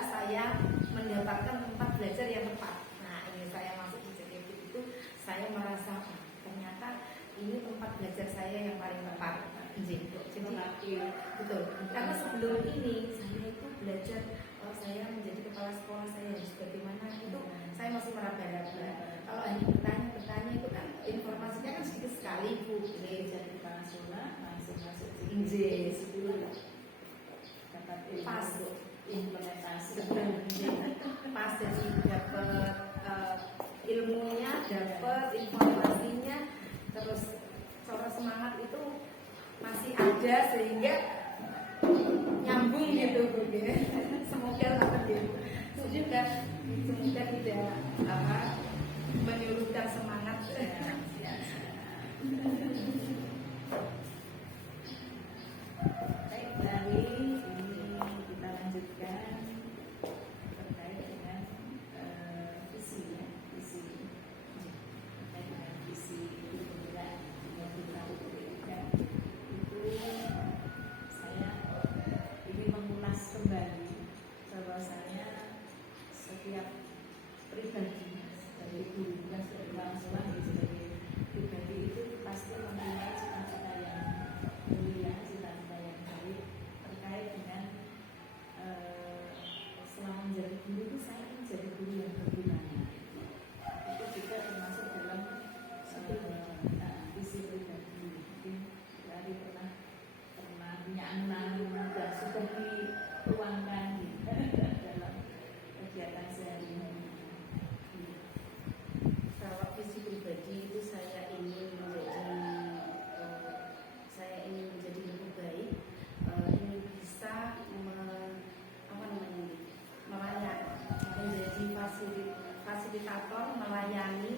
saya mendapatkan tempat belajar yang tepat. Nah ini saya masuk di JKT itu saya merasa ternyata ini tempat belajar saya yang paling tepat. Jadi betul. Karena sebelum ini saya itu belajar, saya menjadi kepala sekolah saya harus bagaimana itu saya masih meraba-raba. Kalau hanya bertanya itu kan informasinya kan sedikit sekali Bu. Jadi kepala sekolah langsung masuk dapat Pas implementasi. Pas jadi dapat ilmunya, dapat informasinya, terus cara semangat itu masih ada sehingga nyambung gitu Bu. Semoga tidak menyurutkan semangat. Baik, dari ini kita lanjutkan terkait dengan visi terkait dengan visi penggerak pendidikan itu saya ingin mengulas kembali bahwasanya setiap pribadi dari guru dan kepala sekolah sebagai pribadi itu pasti mempunyai cita-cita yang mulia, cita-cita yang baik terkait dengan selama menjadi guru itu saya ingin menjadi guru yang berguna. Itu juga termasuk dalam visi pribadi. Mungkin dari pernah punya anak muda sudah dituangkan dalam kegiatan sehari-hari. Kalau visi pribadi itu saya ingin menjadi lebih baik, ingin bisa melayani, menjadi fasilitator, melayani,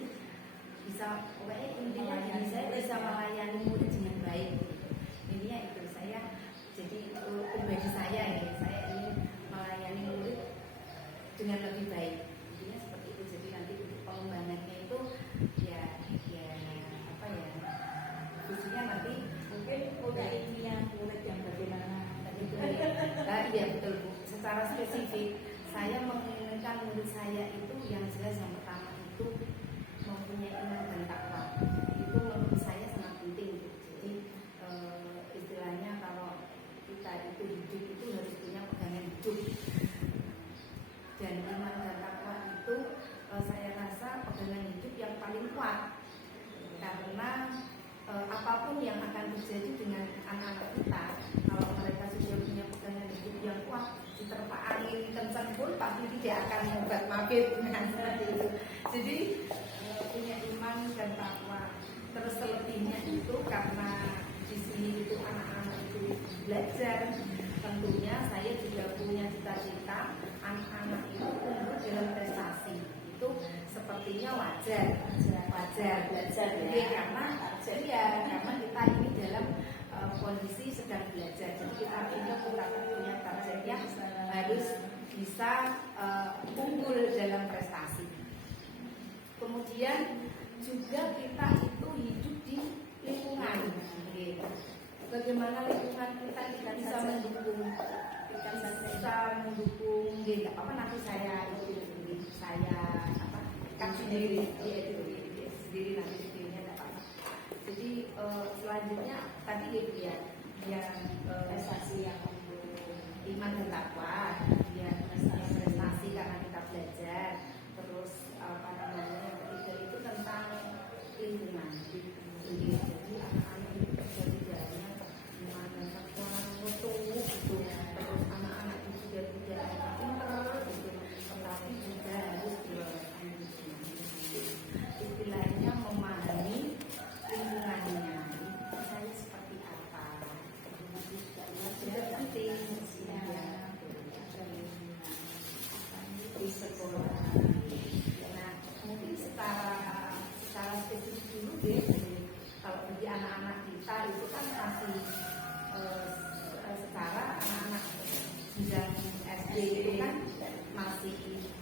bisa pokoknya intinya jadi saya bisa melayani murid dengan baik. Intinya itu saya jadi pribadi saya ini, saya ingin melayani murid dengan lebih baik. Intinya seperti itu. Jadi nanti untuk pengembangannya itu ya visinya nanti Mungkin punya impian murid yang bagaimana tadi itu. iya betul Bu. Secara spesifik saya menginginkan murid saya itu yang jelas yang pertama itu mempunyai iman dan takwa. Itu menurut saya sangat penting Bu. Jadi istilahnya kalau kita itu hidup itu harus punya pegangan hidup. Dan iman dan takwa itu saya rasa pegangan hidup yang paling kuat. Karena apapun yang akan terjadi dengan anak-anak kita, kalau mereka sudah punya pegangan hidup yang kuat, diterpa angin kencang pun pasti tidak akan membuat mabit dengan seperti itu. Jadi punya iman dan takwa. Terus selebihnya itu karena di sini itu anak-anak itu belajar, tentunya saya juga punya cita-cita anak-anak itu tumbuh dalam prestasi. Itu sepertinya wajar belajar ya, karena kita ini dalam kondisi sedang belajar, jadi kita punya targetnya harus bisa unggul dalam prestasi. Kemudian juga kita itu hidup di lingkungan, bagaimana lingkungan kita bisa mendukung, nggak apa nanti saya sendiri nanti sendirinya tidak apa-apa. Jadi selanjutnya tadi gitu ya, yang prestasi yang untuk iman dan takwa, ya prestasi karena kita belajar, terus yang ketiga itu tentang lingkungan. Jadi anak-anak itu tidak hanya iman dan takwa mutu gitu, terus anak-anak itu juga tidak pintar gitu, tetapi juga harus istilahnya memahami lingkungannya, saya seperti apa, sudah penting di sekolah. Nah mungkin secara spesifik dulu deh, kalau bagi anak-anak kita itu kan masih secara anak-anak jenjang SD itu kan masih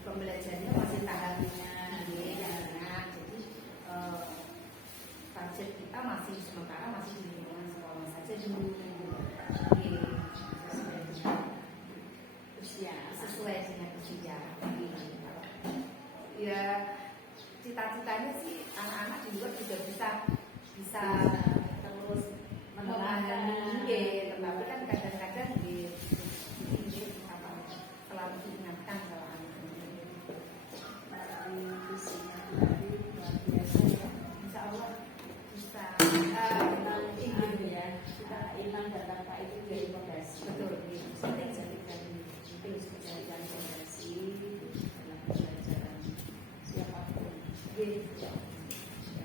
pembelajarannya masih tahapnya jadi target kita masih sementara masih di lingkungan sekolah saja dulu, sesuai dengan usia. Ya cita-citanya sih anak-anak juga bisa terus memahami pimpinan dan tanpa itu jadi fondasi. Betul. Penting jadikan penting jadikan fondasi dalam pembelajaran siapapun. Gitu. Ya,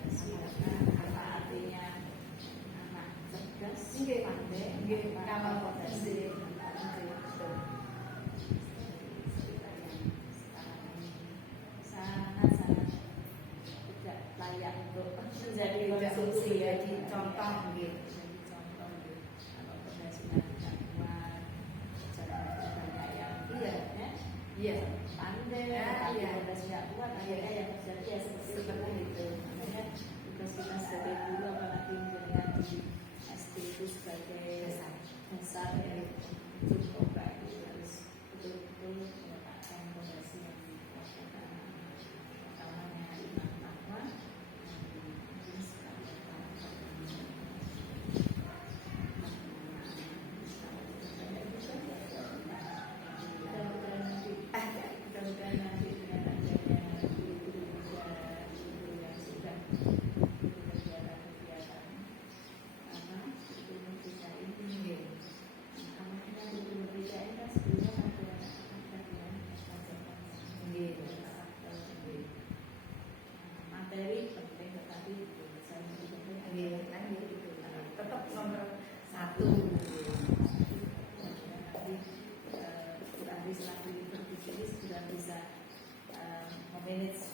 silakan apa artinya anak cerdas, pandai, Kamal fondasi. Sangat-sangat tidak layak untuk menjadi konsumsi ya, Jadi contoh gitu. jadi contoh gitu. Kalau penghasilan tidak kuat, jangan banyak yang Iya. ya, Iya. pandai, Ya, tapi iya. penghasilan tidak kuat, akhirnya yang terjadi ya seperti itu. Makanya tugas kita sebagai guru, apalagi dengan di SD itu sebagai dasar ya, untuk obat itu harus betul-betul meletakkan fondasi yang kuat pada utamanya iman takwa. Mungkin sekarang mudah-mudahan nanti dengan adanya guru-guru muda, guru yang sudah kegiatan-kegiatan itu bisa ini. Karena kita guru berbeda ini kan sebelumnya ada kajian materi penting, tetapi saya Kan gitu. Tetap nomor satu. nanti Quran selaku di sini sudah bisa memanage